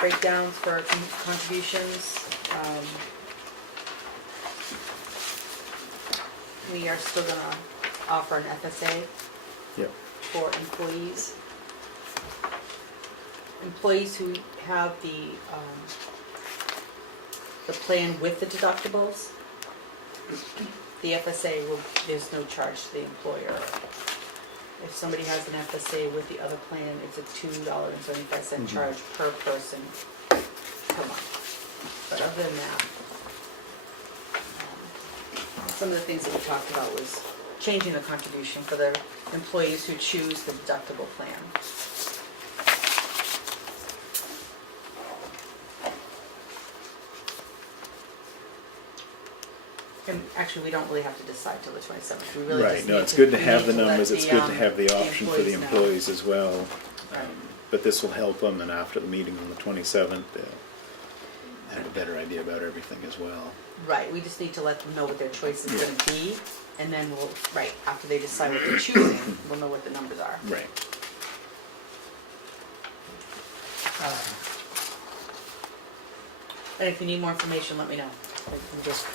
breakdowns for contributions. We are still gonna offer an FSA Yep. for employees. Employees who have the plan with the deductibles, the FSA will, there's no charge to the employer. If somebody has an FSA with the other plan, it's a $2.75 charge per person per month. But other than that, some of the things that we talked about was changing the contribution for the employees who choose the deductible plan. And actually, we don't really have to decide till the 27th. We really Right, just no, need it's good to we have need the let numbers, it's good to have the option for the know. employees as well. Right. But this will help them, and after the meeting on the 27th, they'll have a better idea about everything as well. Right, we just need to let them know what their choice is gonna be, and then we'll, right, after they decide what they're choosing, we'll know what the numbers are. Right. And if you need more information, let me know. I'm just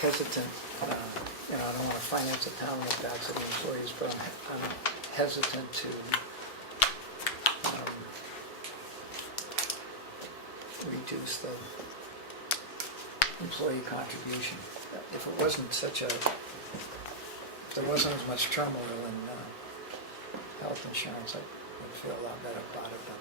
hesitant, you know, I don't want to finance a town with bad to the employees, but I'm hesitant to reduce the employee contribution. If it wasn't such a, if there wasn't as much turmoil in health insurance, I would feel a lot better about it, but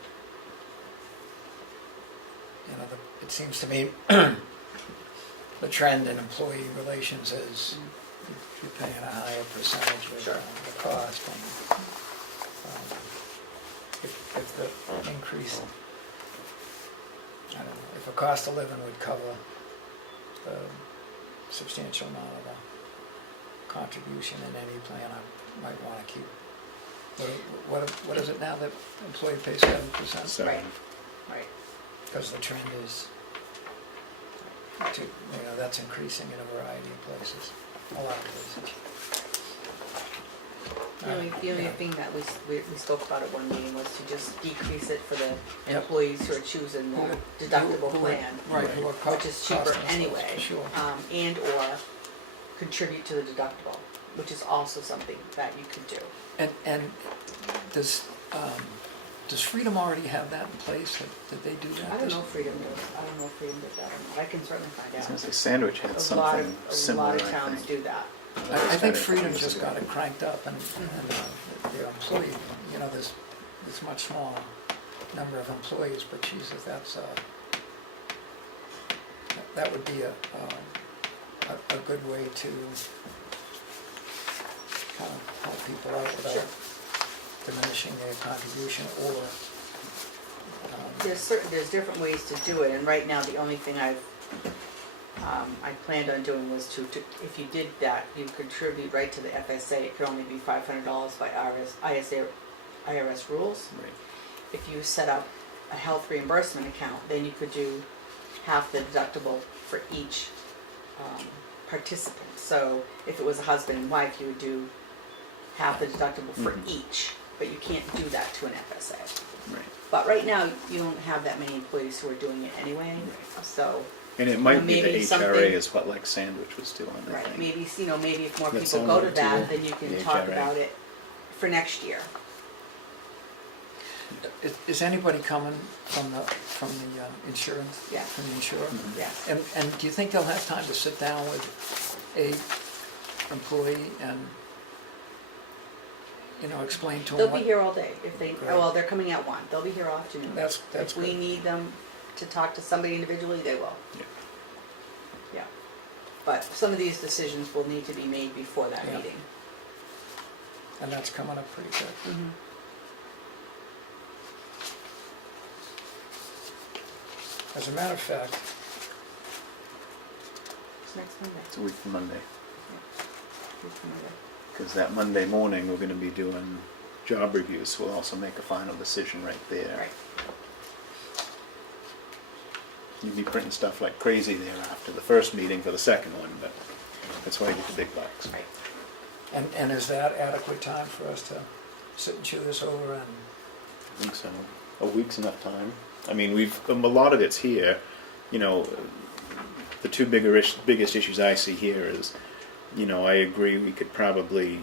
you know, it seems to me the trend in employee relations is you're paying a higher percentage of Sure. the cost. And if the increase, I don't know, if a cost of living would cover the substantial amount of the contribution in any plan, I might want to keep. What is it now that employee pays 7%? So, Right. Right. Because the trend is, that's increasing in a variety of places, a lot of places. The only thing that we spoke about at one meeting was to just decrease it for the Yep. employees who are choosing the deductible plan, Right, who are which is cheaper costing us anyway, less, Sure. and/or contribute to the deductible, which is also something that you could do. And does Freedom already have that in place? Did they do that? I don't know if Freedom does, I don't know if Freedom does that or not, I can certainly find I was out. gonna say Sandwich had something A similar, lot of I towns think. do that. I think Freedom just got it cranked up, and their employee, there's much smaller number of employees, but Jesus, that would be a good way to kind of help people out without diminishing their contribution or. There's different ways to do it, and right now, the only thing I planned on doing was to, if you did that, you contribute right to the FSA, it could only be $500 by IRS rules. Right. If you set up a health reimbursement account, then you could do half the deductible for each participant. So if it was a husband and wife, you would do half the deductible for each, but you can't do that to an FSA. Right. But right now, you don't have that many employees who are doing it anyway, so. And it might be Maybe the something- HRA is what like Sandwich was doing, I Right, think. maybe if more That people sound go to right that, to then you can the talk HRA. about it for next year. Is anybody coming from the insurance? Yeah. From the insurer? Yes. And do you think they'll have time to sit down with a employee and, explain to them They'll what? be here all day if they, Great. well, they're coming at 1, they'll be here all afternoon. That's If we good. need them to talk to somebody individually, they will. Yeah. Yeah. But some of these decisions will need to be made before that Yeah. meeting. and that's coming up pretty good. Mhm. As a matter of fact, It's next Monday. It's a week from Monday. Week from Monday. Because that Monday morning, we're gonna be doing job reviews, so we'll also make a final decision right there. Right. You'd be printing stuff like crazy there after the first meeting for the second one, but that's why you get the big bucks. Right. and is that adequate time for us to sit and chew this over and, I think so. A week's enough time. I mean, a lot of it's here, you know, the two biggest issues I see here is, you know, I agree we could probably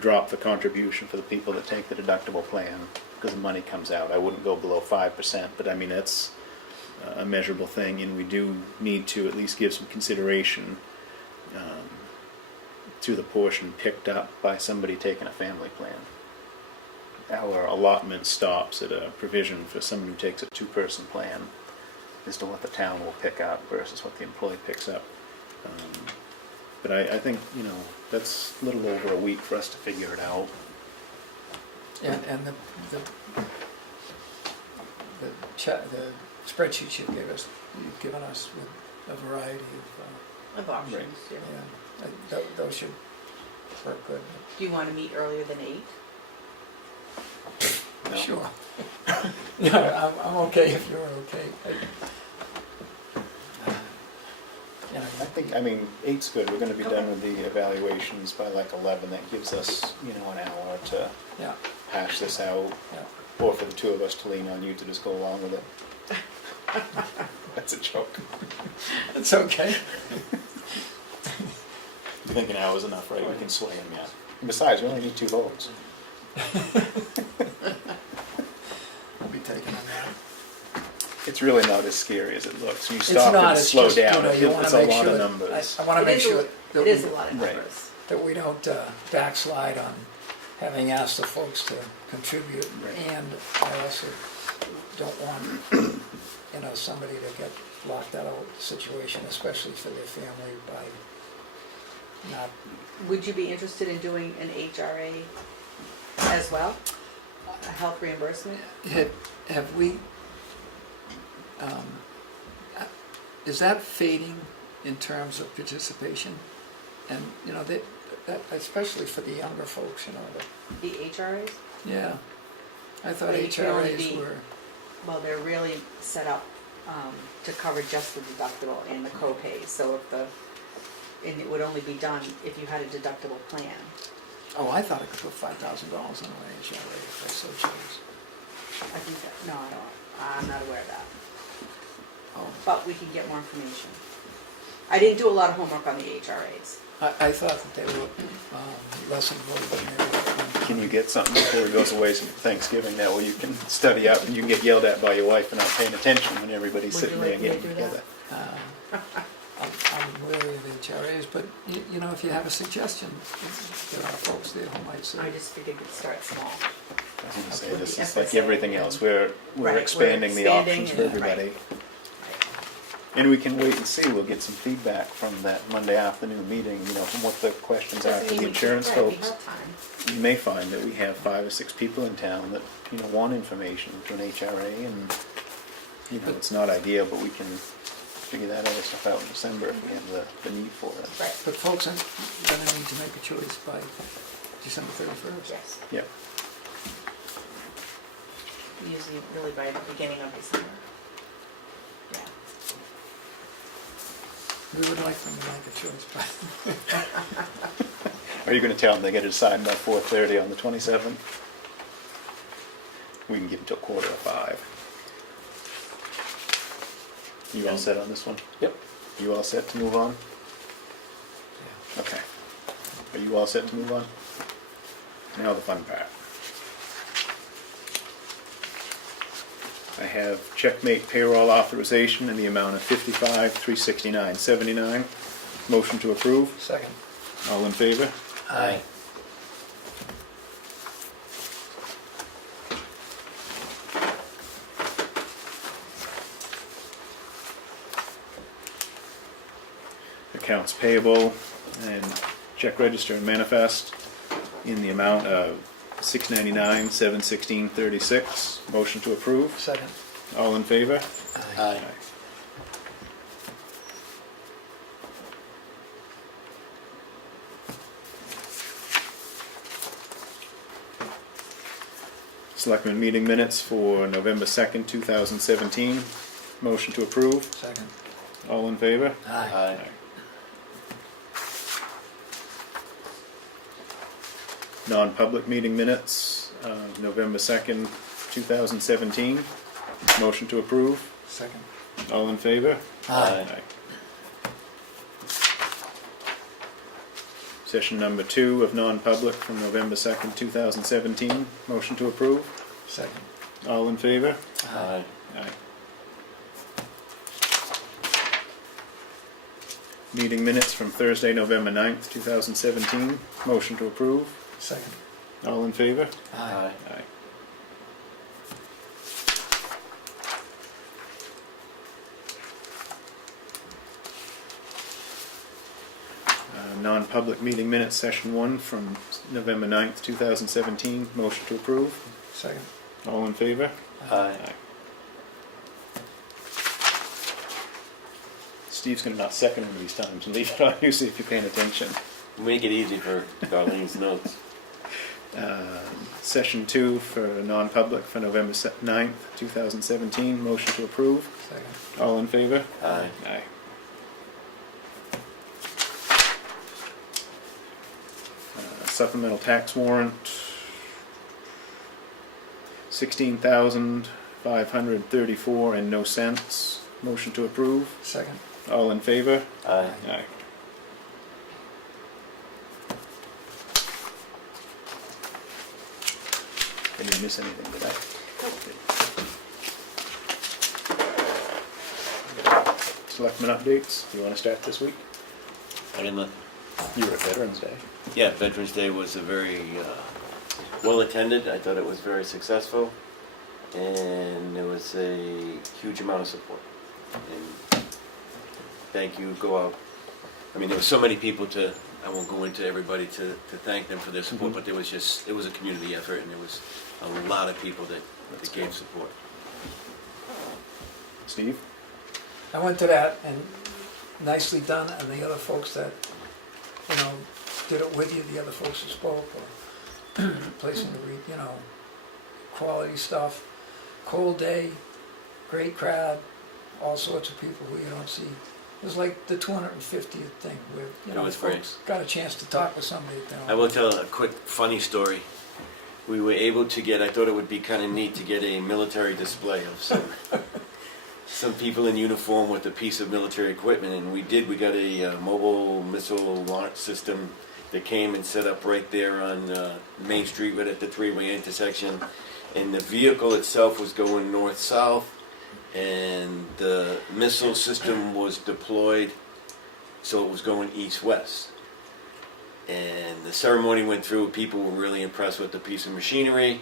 drop the contribution for the people that take the deductible plan, because the money comes out. I wouldn't go below 5%, but I mean, that's a measurable thing, and we do need to at least give some consideration to the portion picked up by somebody taking a family plan. Our allotment stops at a provision for someone who takes a two-person plan as to what the town will pick up versus what the employee picks up. But I think, you know, that's a little over a week for us to figure it out. and the spreadsheet you've given us with a variety Of options, Right. yeah. those should work good. Do you want to meet earlier than 8? No? Sure. No, I'm okay if you're okay. You know, I think, I mean, 8's good. We're gonna be done with the evaluations by like 11. That gives us, you know, an hour to yeah, hash this out, yeah. or for the two of us to lean on you to just go along with it. That's a joke. It's okay. You think an hour's enough, right? We can sway him, yeah. And besides, we only need 2 votes. We'll be taking on that. It's really not as scary as it looks. You It's stop not, and it's slow just, you down. know, you wanna It's a make lot sure of that- numbers. I wanna make sure It that is a we, lot of Right. numbers. that we don't backslide on having asked the folks to contribute. Right. And I also don't want, you know, somebody to get locked out of the situation, especially for their family, by not, Would you be interested in doing an HRA as well? A health reimbursement? have we, is that fading in terms of participation? And, you know, that especially for the younger folks, you know, The HRAs? yeah. I thought They can only HRAs be- were, Well, they're really set up to cover just the deductible and the copay. So and it would only be done if you had a deductible plan. oh, I thought I could put $5,000 in my HRA if I so chose. I think that, no, I don't, I'm not aware of that. Oh, But we can get more information. I didn't do a lot of homework on the HRAs. I thought that they were less involved than they Can you get something before it goes away for Thanksgiving that way you can study up and you can get yelled at by your wife for not paying attention when everybody's Would sitting you there like me to getting do together? I'm wary of HRAs, but you know, if you have a suggestion, there are folks there who might say. I just figured we'd start small. I was gonna say, With this the is like FSA, everything else, we're we're expanding the expanding options for and- everybody. right. And we can wait and see, we'll get some feedback from that Monday afternoon meeting, you know, from what the questions are Doesn't for mean the we insurance can't- right, we folks. have time. You may find that we have 5 or 6 people in town that, you know, want information to an HRA, and, you know, it's not ideal, but we can figure that other stuff out in December if we have the need for it. Right, But folks are gonna need to make a choice by December 31st. yes. Yep. Usually really by the beginning of December. Yeah. We would like them to make a choice, but Are you gonna tell them they gotta decide by 4:30 on the 27th? We can give them till 4:45. You all set on this one? Yep. You all set to move on? Okay. Are you all set to move on? Now the fun part. I have checkmate payroll authorization in the amount of $55,369.79. Motion to approve. second. All in favor? Aye. Accounts payable and check register and manifest. in the amount of $699, $716.36. Motion to approve. Second. All in favor? Aye. Selectmen meeting minutes for November 2nd, 2017. Motion to approve. Second. All in favor? Aye. Non-public meeting minutes, November 2nd, 2017. Motion to approve. Second. All in favor? Aye. Session number 2 of non-public from November 2nd, 2017. Motion to approve. Second. All in favor? Aye. Aye. Meeting minutes from Thursday, November 9th, 2017. Motion to approve. Second. All in favor? Aye. Aye. Non-public meeting minutes, session 1 from November 9th, 2017. Motion to approve. Second. All in favor? Aye. Steve's gonna not second one of these times and leave it on you, see if you're paying attention. Make it easy for Darlene's notes. Session 2 for non-public for November 9th, 2017. Motion to approve. Second. All in favor? Aye. Aye. Supplemental tax warrant, $16,534 and no cents. Motion to approve. Second. All in favor? Aye. Aye. I didn't miss anything, did I? Selectmen updates. Do you want to start this week? I didn't look. You were at Veterans Day. Yeah, Veterans Day was a very well attended. I thought it was very successful, and there was a huge amount of support. And thank you, go out. I mean, there were so many people to. I won't go into everybody to thank them for their support, but there was just, it was a community effort, and there was a lot of people that gave support. Steve? I went to that and nicely done, and the other folks that, you know, did it with you, the other folks who spoke, or placing the, you know, quality stuff. Cold day, great crowd, all sorts of people who you don't see. It was like the 250th thing where, you It know, was great. folks got a chance to talk with somebody. You know. I will tell a quick funny story. We were able to get, I thought it would be kind of neat to get a military display of some people in uniform with a piece of military equipment, and we did. We got a mobile missile launch system that came and set up right there on Main Street, right at the three-way intersection, and the vehicle itself was going north-south, and the missile system was deployed, so it was going east-west. And the ceremony went through. People were really impressed with the piece of machinery.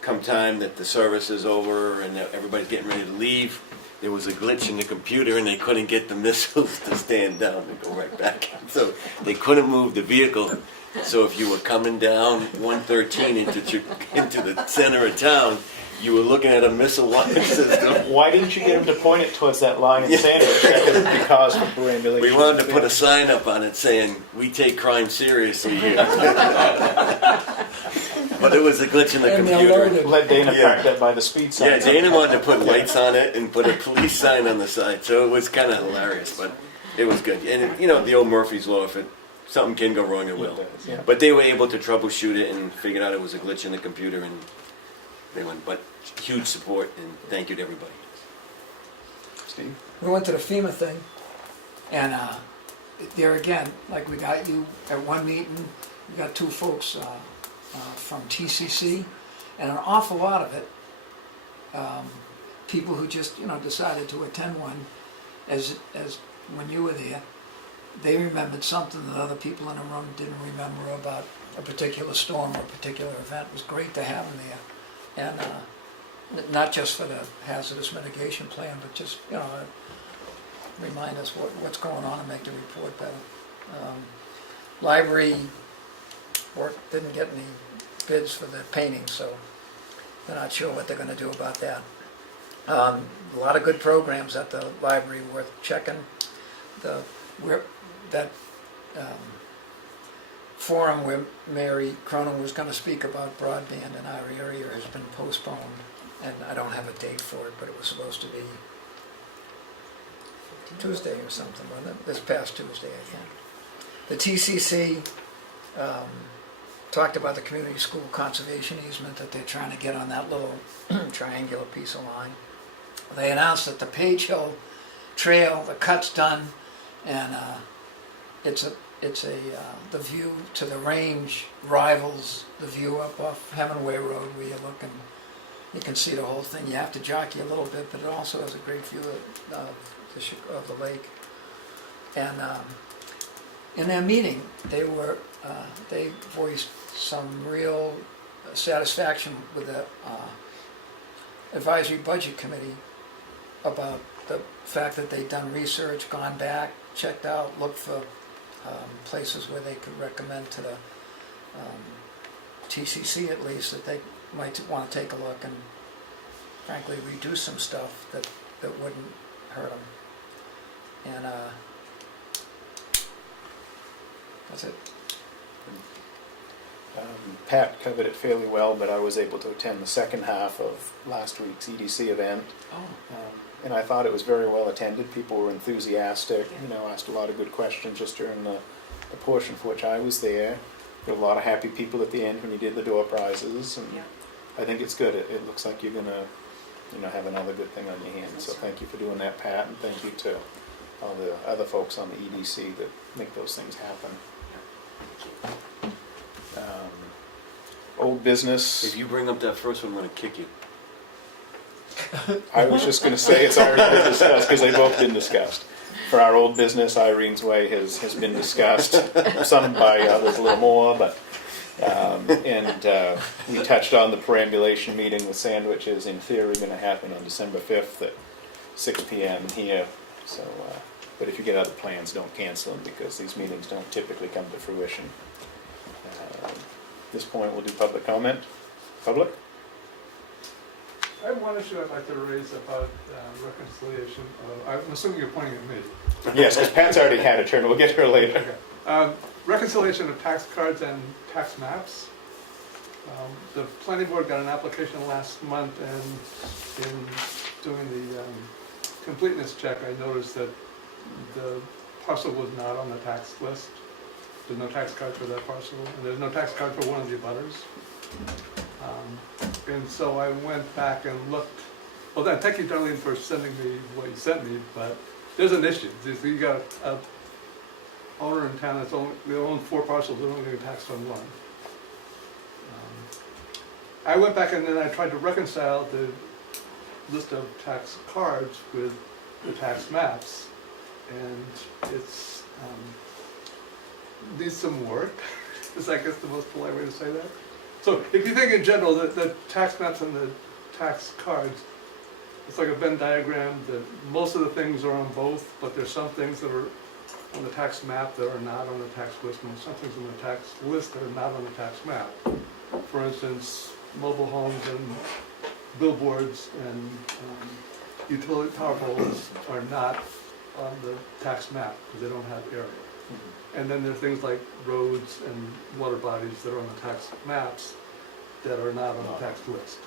Come time that the service is over and that everybody's getting ready to leave, there was a glitch in the computer and they couldn't get the missiles to stand down and go right back. So they couldn't move the vehicle. So if you were coming down 113 into the center of town, you were looking at a missile launch system. Why didn't you get him to point it towards that line in Sandwich? That would be cause for perambulation. We wanted to put a sign up on it saying, "We take crime seriously here." But it was a glitch in the And they'll computer. load it. Let Dana Yeah. park that by the speed sign. Yeah, Dana wanted to put lights on it and put a police sign on the side, so it was kind of hilarious, but it was good. And you know, the old Murphy's Law, if something can go wrong, it will. Yeah. But they were able to troubleshoot it and figured out it was a glitch in the computer, and they went. But huge support, and thank you to everybody. Steve? We went to the FEMA thing, and there again, like we got you at one meeting, we got two folks from TCC, and an awful lot of it, people who just, you know, decided to attend one, as when you were there, they remembered something that other people in the room didn't remember about a particular storm or a particular event. It was great to have them there, and not just for the hazardous mitigation plan, but just, you know, remind us what's going on and make the report better. Library didn't get any bids for the painting, so they're not sure what they're gonna do about that. A lot of good programs at the library worth checking. That forum where Mary Cronin was gonna speak about broadband in our area has been postponed, and I don't have a date for it, but it was supposed to be Tuesday or something, wasn't it? This past Tuesday, I think. The TCC talked about the community school conservation easement that they're trying to get on that little triangular piece of line. They announced that the Page Hill Trail, the cut's done, and the view to the range rivals the view up off Hemingway Road where you look and you can see the whole thing. You have to jockey a little bit, but it also has a great view of the lake. And in their meeting, they voiced some real satisfaction with the advisory budget committee about the fact that they'd done research, gone back, checked out, looked for places where they could recommend to the TCC at least that they might want to take a look and frankly redo some stuff that wouldn't hurt them. And that's it. Pat covered it fairly well, but I was able to attend the second half of last week's EDC event. And I thought it was very well attended. People were enthusiastic, asked a lot of good questions just during the portion for which I was there. There were a lot of happy people at the end when you did the door prizes, and I think it's good. It looks like you're gonna, have another good thing on your hands. So thank you for doing that, Pat, and thank you to all the other folks on the EDC that make those things happen. Old business. If you bring up that first one, I'm gonna kick you. I was just going to say it's already been discussed because they both been discussed. For our old business, Irene's Way has been discussed, some by others a little more, but we touched on the perambulation meeting with sandwiches, in theory going to happen on December 5th at 6 p.m. here. So, but if you get other plans, don't cancel them because these meetings don't typically come to fruition. At this point, we'll do public comment. Public? I have one issue I'd like to raise about reconciliation. I'm assuming you're pointing at me. Yes, because Pat's already had a turn. We'll get to her later. Okay. Reconciliation of tax cards and tax maps. The planning board got an application last month, and in doing the completeness check, I noticed that the parcel was not on the tax list. There's no tax card for that parcel, and there's no tax card for one of the abutters. And so I went back and looked. Well, then, thank you, Darlene, for sending me what you sent me, but there's an issue. You got a owner in town they own 4 parcels, they're only getting taxed on 1. I went back and then I tried to reconcile the list of tax cards with the tax maps, and it's needs some work. Is I guess the most polite way to say that. So if you think in general that the tax maps and the tax cards, it's like a Venn diagram that most of the things are on both, but there's some things that are on the tax map that are not on the tax list, and some things on the tax list that are not on the tax map. For instance, mobile homes and billboards and utility power poles are not on the tax map because they don't have area. And then there are things like roads and water bodies that are on the tax maps that are not on the tax list.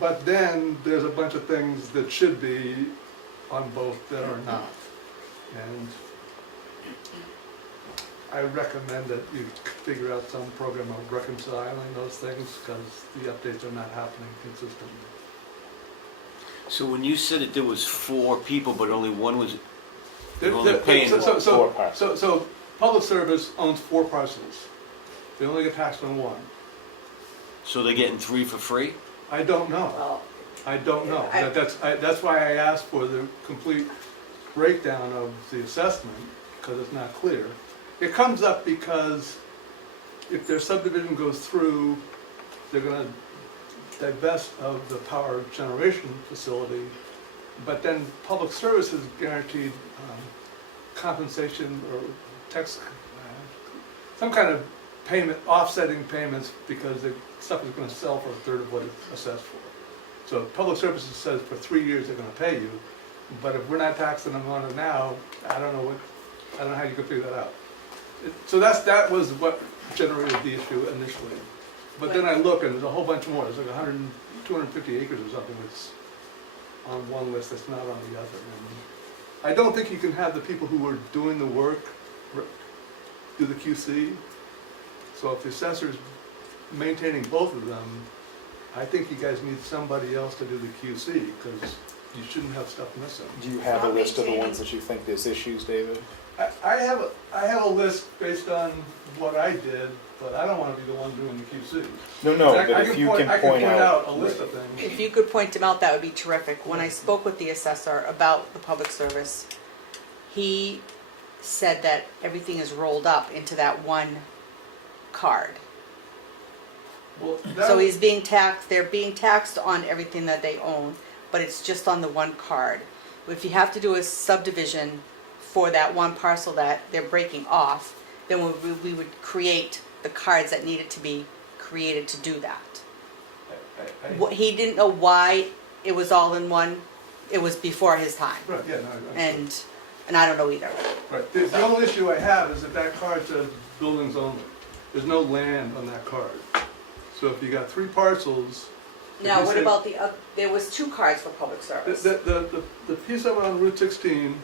But then there's a bunch of things that should be on both that are not. And I recommend that you figure out some program of reconciling those things because the updates are not happening consistently. So when you said that there was 4 people, but only one was They're only paying So public service owns 4 parcels. They only get taxed on 1. So they're getting 3 for free? I don't know. Well, I don't know. That's why I asked for the complete breakdown of the assessment, because it's not clear. It comes up because if their subdivision goes through, they're going to divest of the power generation facility, but then public service is guaranteed compensation or tax, some kind of payment, offsetting payments because the stuff is gonna sell for a third of what it's assessed for. So public services says for 3 years they're gonna pay you, but if we're not taxing them on it now, I don't know how you can figure that out. So that was what generated the issue initially. But then I look and there's a whole bunch more, there's like 250 acres or something that's on one list that's not on the other. And I don't think you can have the people who are doing the work do the QC. So if the assessor's maintaining both of them, I think you guys need somebody else to do the QC, because you shouldn't have stuff missing. Do you have a list of the ones that you think there's issues, David? I have a list based on what I did, but I don't wanna be the one doing the QC. No, I but if you can I can point out. a list of things. If you could point them out, that would be terrific. When I spoke with the assessor about the public service, he said that everything is rolled up into that one card. Well, So he's being taxed, they're being taxed on everything that they own, but it's just on the one card. If you have to do a subdivision for that one parcel that they're breaking off, then we would create the cards that needed to be created to do that. He didn't know why it was all in one, it was before his time. Right, yeah, no, And I don't know either. right. The only issue I have is that card says buildings only. There's no land on that card. So if you got 3 parcels. if Now, you what say- about there was 2 cards for public service. The piece of it on Route 16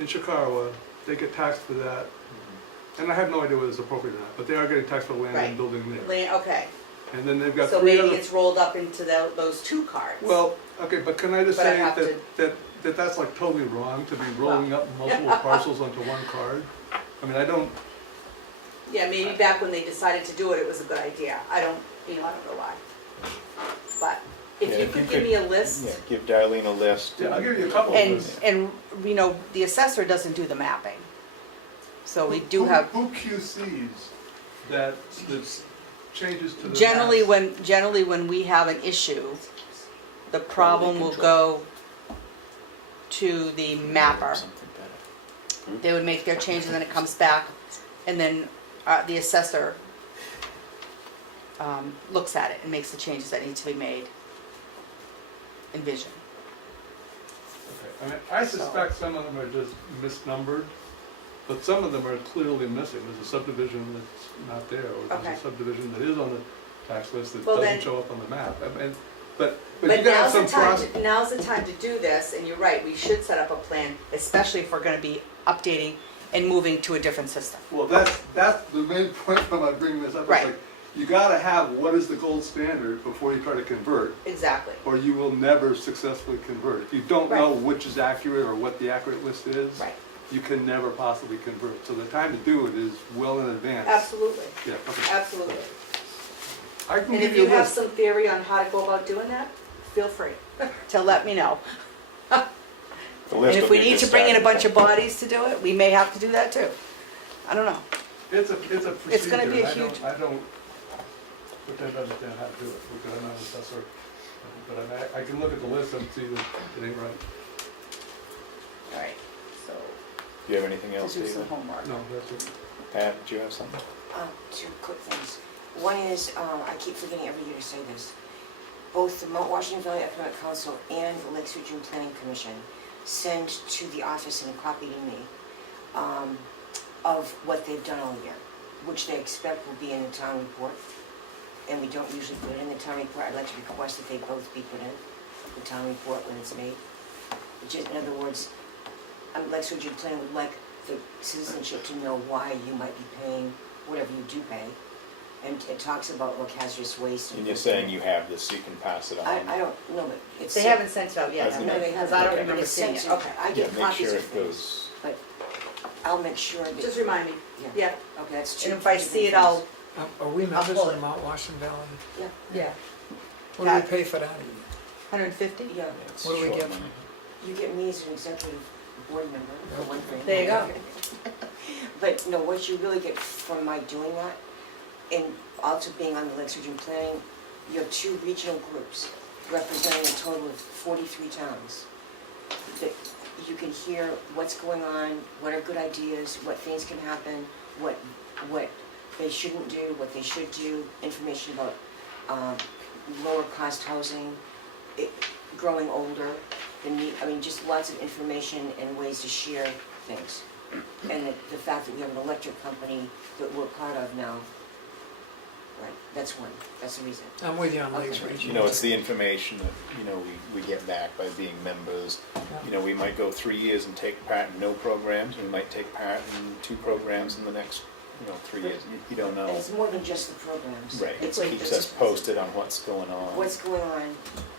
in Chicawa, they get taxed for that. And I have no idea whether it's appropriate or not, but they are getting taxed for land Right. and building there. Okay, And then they've got so 3 maybe other. it's rolled up into those 2 cards. Well, okay, but can I just But I say have that's like totally wrong to be rolling up multiple parcels onto one card? I mean, I don't, Yeah, maybe back when they decided to do it, it was a good idea. I don't know why. But if Yeah, you if could you give could- me a list, Yeah, give Darlene a list. yeah, I'll give you a couple of and, lists. and, the assessor doesn't do the mapping. So we do Who- have, Who QCs that changes to the generally maps? when we have an issue, the problem will go to the mapper. Something better. They would make their changes and then it comes back, and then the assessor looks at it and makes the changes that need to be made in vision. Okay, I mean, I suspect some of them are just misnumbered, but some of them are clearly missing. There's a subdivision that's not there, or Okay. there's a subdivision that is on the tax list that Well, doesn't then- show up on the map. I mean, but you But gotta have now's the some time, process. now's the time to do this, and you're right, we should set up a plan, especially if we're gonna be updating and moving to a different system. Well, that's the main point when I bring this up. It's Right. like, you gotta have what is the gold standard before you try to convert, Exactly. or you will never successfully convert. If you don't know Right. which is accurate or what the accurate list is, Right. you can never possibly convert. So the time to do it is well in advance. Absolutely, Yeah, okay. absolutely. I can And give if you you a have list. some theory on how to go about doing that, feel free to let me know. The And list if will we be need to bring in a starting bunch of bodies to do it, we may have to do that too. I don't know. It's a procedure. It's gonna be a I don't- huge- I don't pretend to understand how to do it, because I'm not an assessor. But I can look at the list and see that it ain't right. All right, so Do you have anything we'll else, do some David? homework. No, that's it. Pat, do you have something? 2 quick things. One is, I keep forgetting every year to say this, both the Mount Washington Valley Economic Council and the Lakes Region Planning Commission send to the office and copied in me of what they've done all year, which they expect will be in the town report. And we don't usually put it in the town report. I'd like to request that they both be put in the town report when it's made. Which is, in other words, Lakes Region Planning would like the citizenship to know why you might be paying whatever you do pay. And it talks about like hazardous waste. And you're saying you have this, so you can pass it on? I don't know, but it's. They haven't sent it out yet, Hasn't No, have they they? haven't. Because I don't Okay. remember It's seeing sent it. to- Okay, I Yeah, get make copies sure of it things, goes. but I'll make sure that. just remind me. Yeah, Okay, that's 2. and if I see it, I'll, Are we members pull of it. Mount Washington Valley? yeah, What do we pay for that? 150? Yeah, It's What do we short get money. you get me as an executive board member, for one thing. There you go. But no, what you really get from my doing that, and also being on the Lakes Region Planning, you have 2 regional groups representing a total of 43 towns. That you can hear what's going on, what are good ideas, what things can happen, what they shouldn't do, what they should do, information about lower cost housing, growing older, the need, I mean, just lots of information and ways to share things. And the fact that we have an electric company that we're part of now, right, that's one, that's the reason. I'm with you on Okay. Lakes Region. You know, it's the information that, you know, we get back by being members. You know, we might go 3 years and take part in no programs, we might take part in 2 programs in the next, 3 years, you don't know. And it's more than just the programs. Right, It's it keeps us posted on what's going on. what's going on,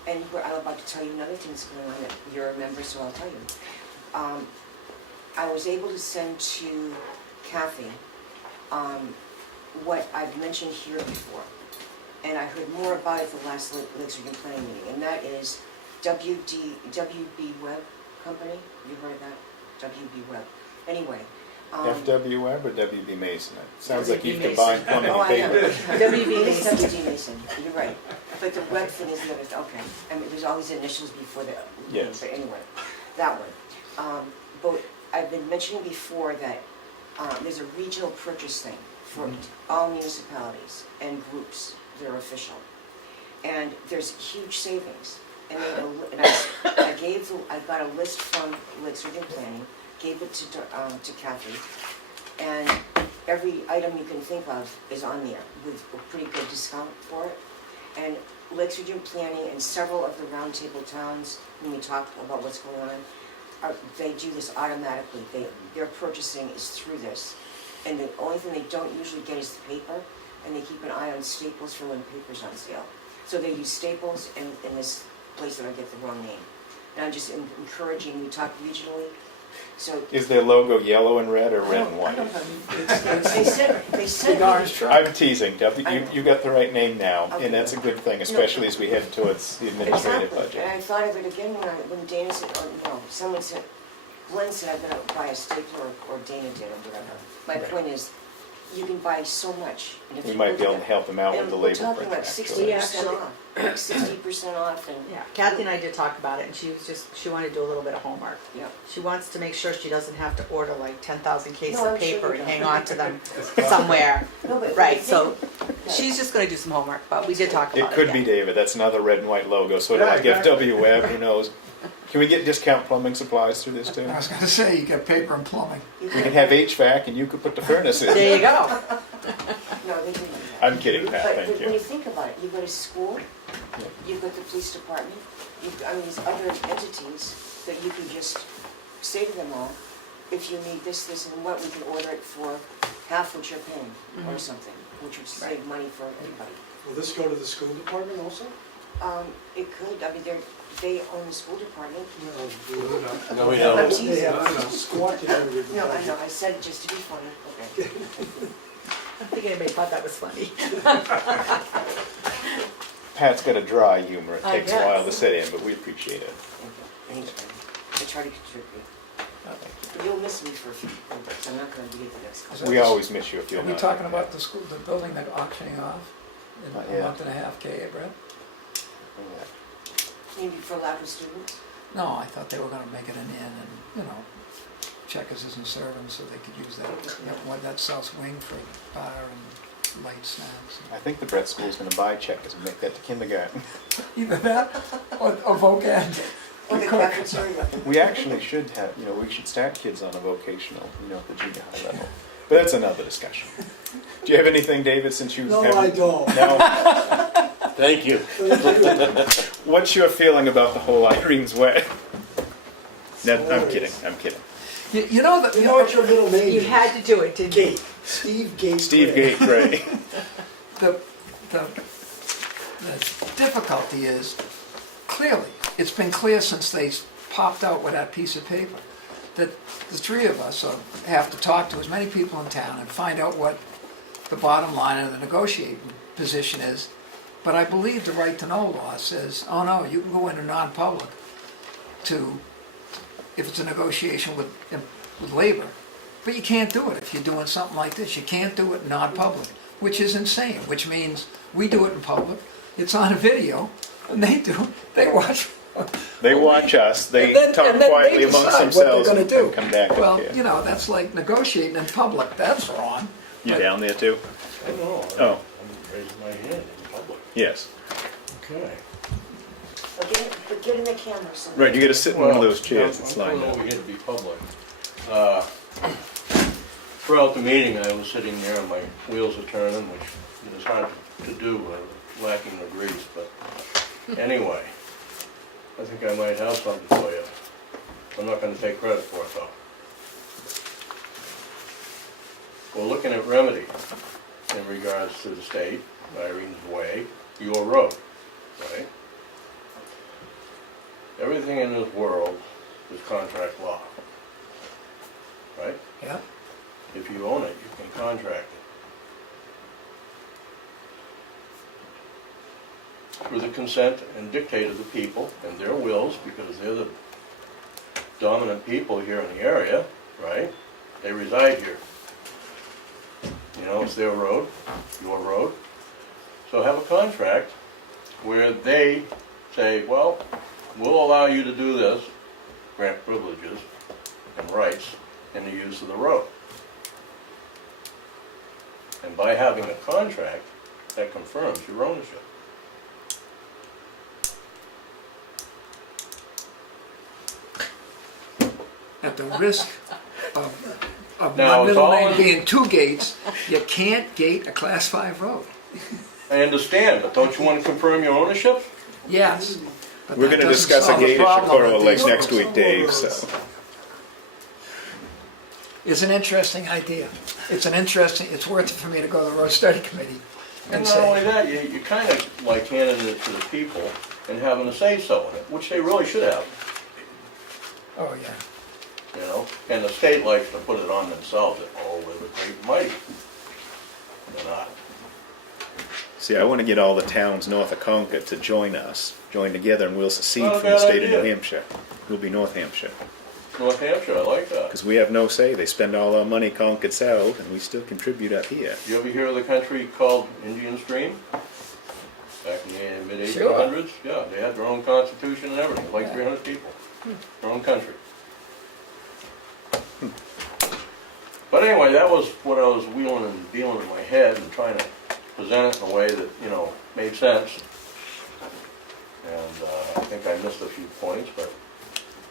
and I'm about to tell you another thing that's going on that you're a member, so I'll tell you. I was able to send to Kathy what I've mentioned here before, and I heard more about it the last Lakes Region Planning meeting, and that is WB Web Company. You heard of that? WB Web. Anyway. FW Web or WB Mason? It sounds like you've WB combined plumbing Oh, and I know. paper. WB It's Mason. WB Mason, you're right. But the web thing is the other, okay. I mean, there's all these initials before the, Yes. but anyway, that one. But I've been mentioning before that there's a regional purchase thing for all municipalities and groups that are official. And there's huge savings. And I got a list from Lakes Region Planning, gave it to Kathy, and every item you can think of is on there with a pretty good discount for it. And Lakes Region Planning and several of the roundtable towns, when we talk about what's going on, they do this automatically. Their purchasing is through this. And the only thing they don't usually get is the paper, and they keep an eye on Staples for when paper's on sale. So they use Staples in this place that I get the wrong name. And I'm just encouraging, we talk regionally, so. Is their logo yellow and red or red and white? They said. Orange truck. I'm teasing, I know. you got the right name now, Okay. and that's a good thing, especially as we head towards the administrative Exactly, budget. and I thought of it again when Dana said, someone said, Glenn said I'm gonna buy a stapler, or Dana did, or whatever. My Right. point is, you can buy so much. And if We you might look be able at to it- help them out with and the we're labor talking print, like actually. 60% off, like 60% off, and. Yeah, Kathy and I did talk about it, and she wanted to do a little bit of homework. Yeah. She wants to make sure she doesn't have to order like 10,000 cases No, of I'm sure paper you and don't. hang on to them somewhere. No, but Right, the so thing- she's just gonna do some homework, but we did talk about It it. could be yeah. David, that's another red and white logo, so do Yeah, like exactly. FW Web, who knows? Can we get discount plumbing supplies through this too? I was gonna say, you get paper and plumbing. You We can have HVAC and you could put the furnace in. There you go. No, they didn't do that. I'm kidding, Pat, But thank when you you. think about it, you've got a school, you've got the police department, these other entities that you can just say to them all, if you need this, and what, we can order it for half what you're paying, or something, which would save money for everybody. Will this go to the school department also? It could, I mean, they own the school department. No, we I'm don't. teasing. Squatted over the No, I budget. know, I said it just to be funny, okay. I don't think anybody thought that was funny. Pat's got a dry humor, it I takes a while to guess. set in, but we appreciate it. Anyway, I try to contribute. You'll miss me for a few months, I'm not gonna be at the next couple. We always miss you if you're Are not. we talking about the school, the building that auctioning off in Not a yet. month and a half, Brett? Maybe for lack of students? No, I thought they were gonna make it an inn and, checkers isn't serving, so they could use that south wing for bar and light snacks. I think the Brett School's gonna buy checkers and make that to kindergarten. Either that or vocab. Or the cafeteria. We actually should have, we should start kids on a vocational, at the junior high level. But that's another discussion. Do you have anything, David, since you No, haven't? I don't. No? Thank you. What's your feeling about the whole Irene's Way? No, I'm kidding, I'm kidding. You know that, You know what your middle name You is? had to do it, didn't you? Gate. Steve Gate. Steve Gray. Gate Gray. the difficulty is, clearly, it's been clear since they popped out with that piece of paper, that the three of us have to talk to as many people in town and find out what the bottom line of the negotiating position is. But I believe the right to know law says, oh no, you can go into non-public if it's a negotiation with labor. But you can't do it if you're doing something like this. You can't do it in non-public, which is insane, which means we do it in public, it's on a video, and they watch. They watch us, they And then- talk and then they quietly amongst decide what they're themselves gonna and do. come back up Well, here. that's like negotiating in public, that's wrong. You down there too? I know. Oh. I'm raising my hand in public. Yes. Okay. But get in the camera so. Right, you gotta sit in one of those chairs that's I'm lined going up. over here to be public. Throughout the meeting, I was sitting there and my wheels are turning, which is hard to do, lacking the grease, but anyway, I think I might have something for you. I'm not gonna take credit for it though. We're looking at remedy in regards to the state, Irene's Way, your road, right? Everything in this world is contract law, right? Yeah, If you own it, you can contract it. With the consent and dictate of the people and their wills, because they're the dominant people here in the area, right? They reside here. You know, it's their road, your road. So have a contract where they say, well, we'll allow you to do this, grant privileges and rights in the use of the road. And by having a contract, that confirms your ownership. at the risk of Now, my it's middle all name in- being two gates, you can't gate a class 5 road. I understand, but don't you want to confirm your ownership? Yes. but We're that gonna doesn't discuss a solve the gate at problem Comeau that Lake these- next week, Dave, so. It's an interesting idea. It's worth it for me to go to the road study committee And and not only say, that, you kind of like handing it to the people and having a say-so in it, which they really should have, oh yeah. you know? And the state likes to put it on themselves, that, oh, we're the great and mighty. They're not. See, I wanna get all the towns north of Concord to join us, join together, and we'll secede Not a from the bad state of idea. New Hampshire. We'll be North Hampshire. North Hampshire, I like that. Because we have no say. They spend all our money Concord South, and we still contribute up here. You ever hear of the country called Indian Stream? Back in the mid-1800s? Sure. Yeah, they had their own constitution and everything, like 300 people. Their own country. But anyway, that was what I was wheeling and dealing in my head and trying to present it in a way that, you know, made sense. And I think I missed a few points, but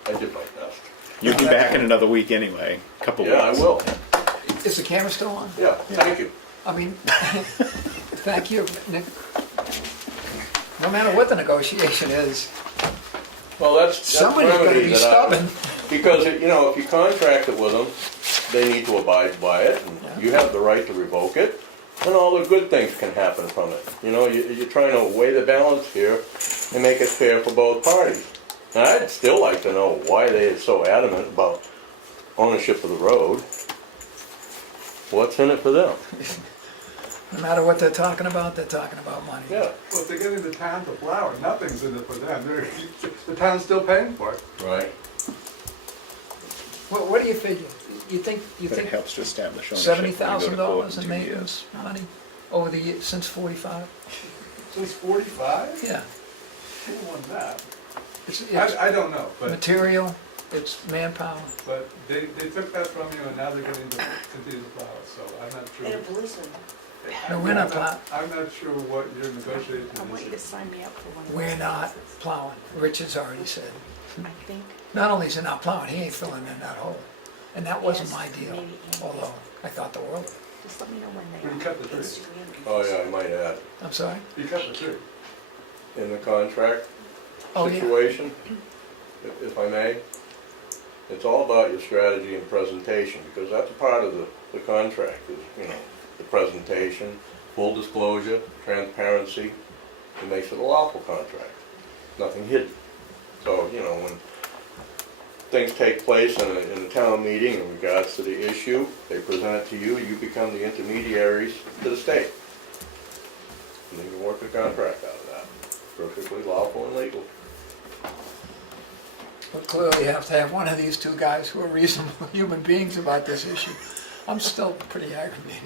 I did my best. You'll be back in another week anyway, couple weeks. Yeah, I will. Is the camera still on? Yeah, thank you. I mean, thank you, Nick. No matter what the negotiation is, Well, that's somebody's gonna remedy be that stubborn. Because, you know, if you contract it with them, they need to abide by it, and you have the right to revoke it, and all the good things can happen from it. You know, you're trying to weigh the balance here and make it fair for both parties. And I'd still like to know why they are so adamant about ownership of the road. What's in it for them? No matter what they're talking about money. Yeah, Well, if they're getting the town to flower, nothing's in it for them. The town's still paying for it. right. What do you figure? You think But it helps to establish ownership. when you go to court $70,000 in 2 maintenance money over the years, since 45? Since 45? Yeah. Who won that? It's I don't know, but it's manpower. they took that from you and now they're getting to continue to plow it, so I'm not And a sure. policeman. No, we're not plowing. I'm not sure what your negotiation I want you to is. sign me up for one of those. We're not plowing. Richard's already said. I think. Not only is he not plowing, he ain't filling in that hole. And that wasn't Yes, my deal, maybe Andy's. although I thought the world of it. Just let me know when We they are. cut the tree. Instagram. Oh, yeah, I might add, I'm sorry? You cut the tree. in the contract Oh, yeah. situation, if I may, it's all about your strategy and presentation, because that's a part of the contract, is, you know, the presentation, full disclosure, transparency. It makes it a lawful contract, nothing hidden. So, you know, when things take place in a town meeting in regards to the issue, they present it to you, you become the intermediaries to the state. And then you work a contract out of that, perfectly lawful and legal. But clearly you have to have one of these two guys who are reasonable human beings about this issue. I'm still pretty aggravated.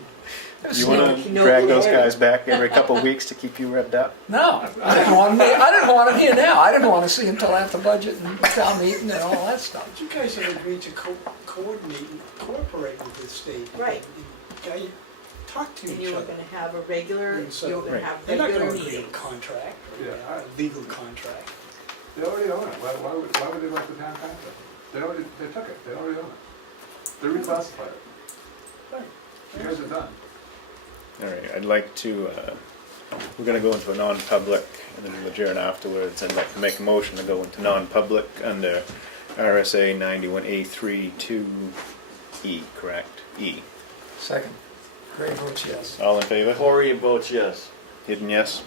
You wanna drag those guys back every couple of weeks to keep you revved up? No, I didn't want him here now. I didn't want to see him till after budget and town meeting and all that stuff. But you guys have agreed to coordinate and cooperate with the state. Right. Okay, talk to And each you were other. gonna have a regular, And so- you were gonna Right. have They're not regular gonna agree to a meetings. contract, Yeah. a legal contract. They already own it, why would they let the town tax it? They took it, they already own it. They reclassified it. Right. You guys are done. All right, I'd like to, we're gonna go into a non-public and then we'll adjourn afterwards. I'd like to make a motion to go into non-public under RSA 91A3 2E, correct? E. Second. Gray votes yes. All in favor? Poirier votes yes. Hidden yes?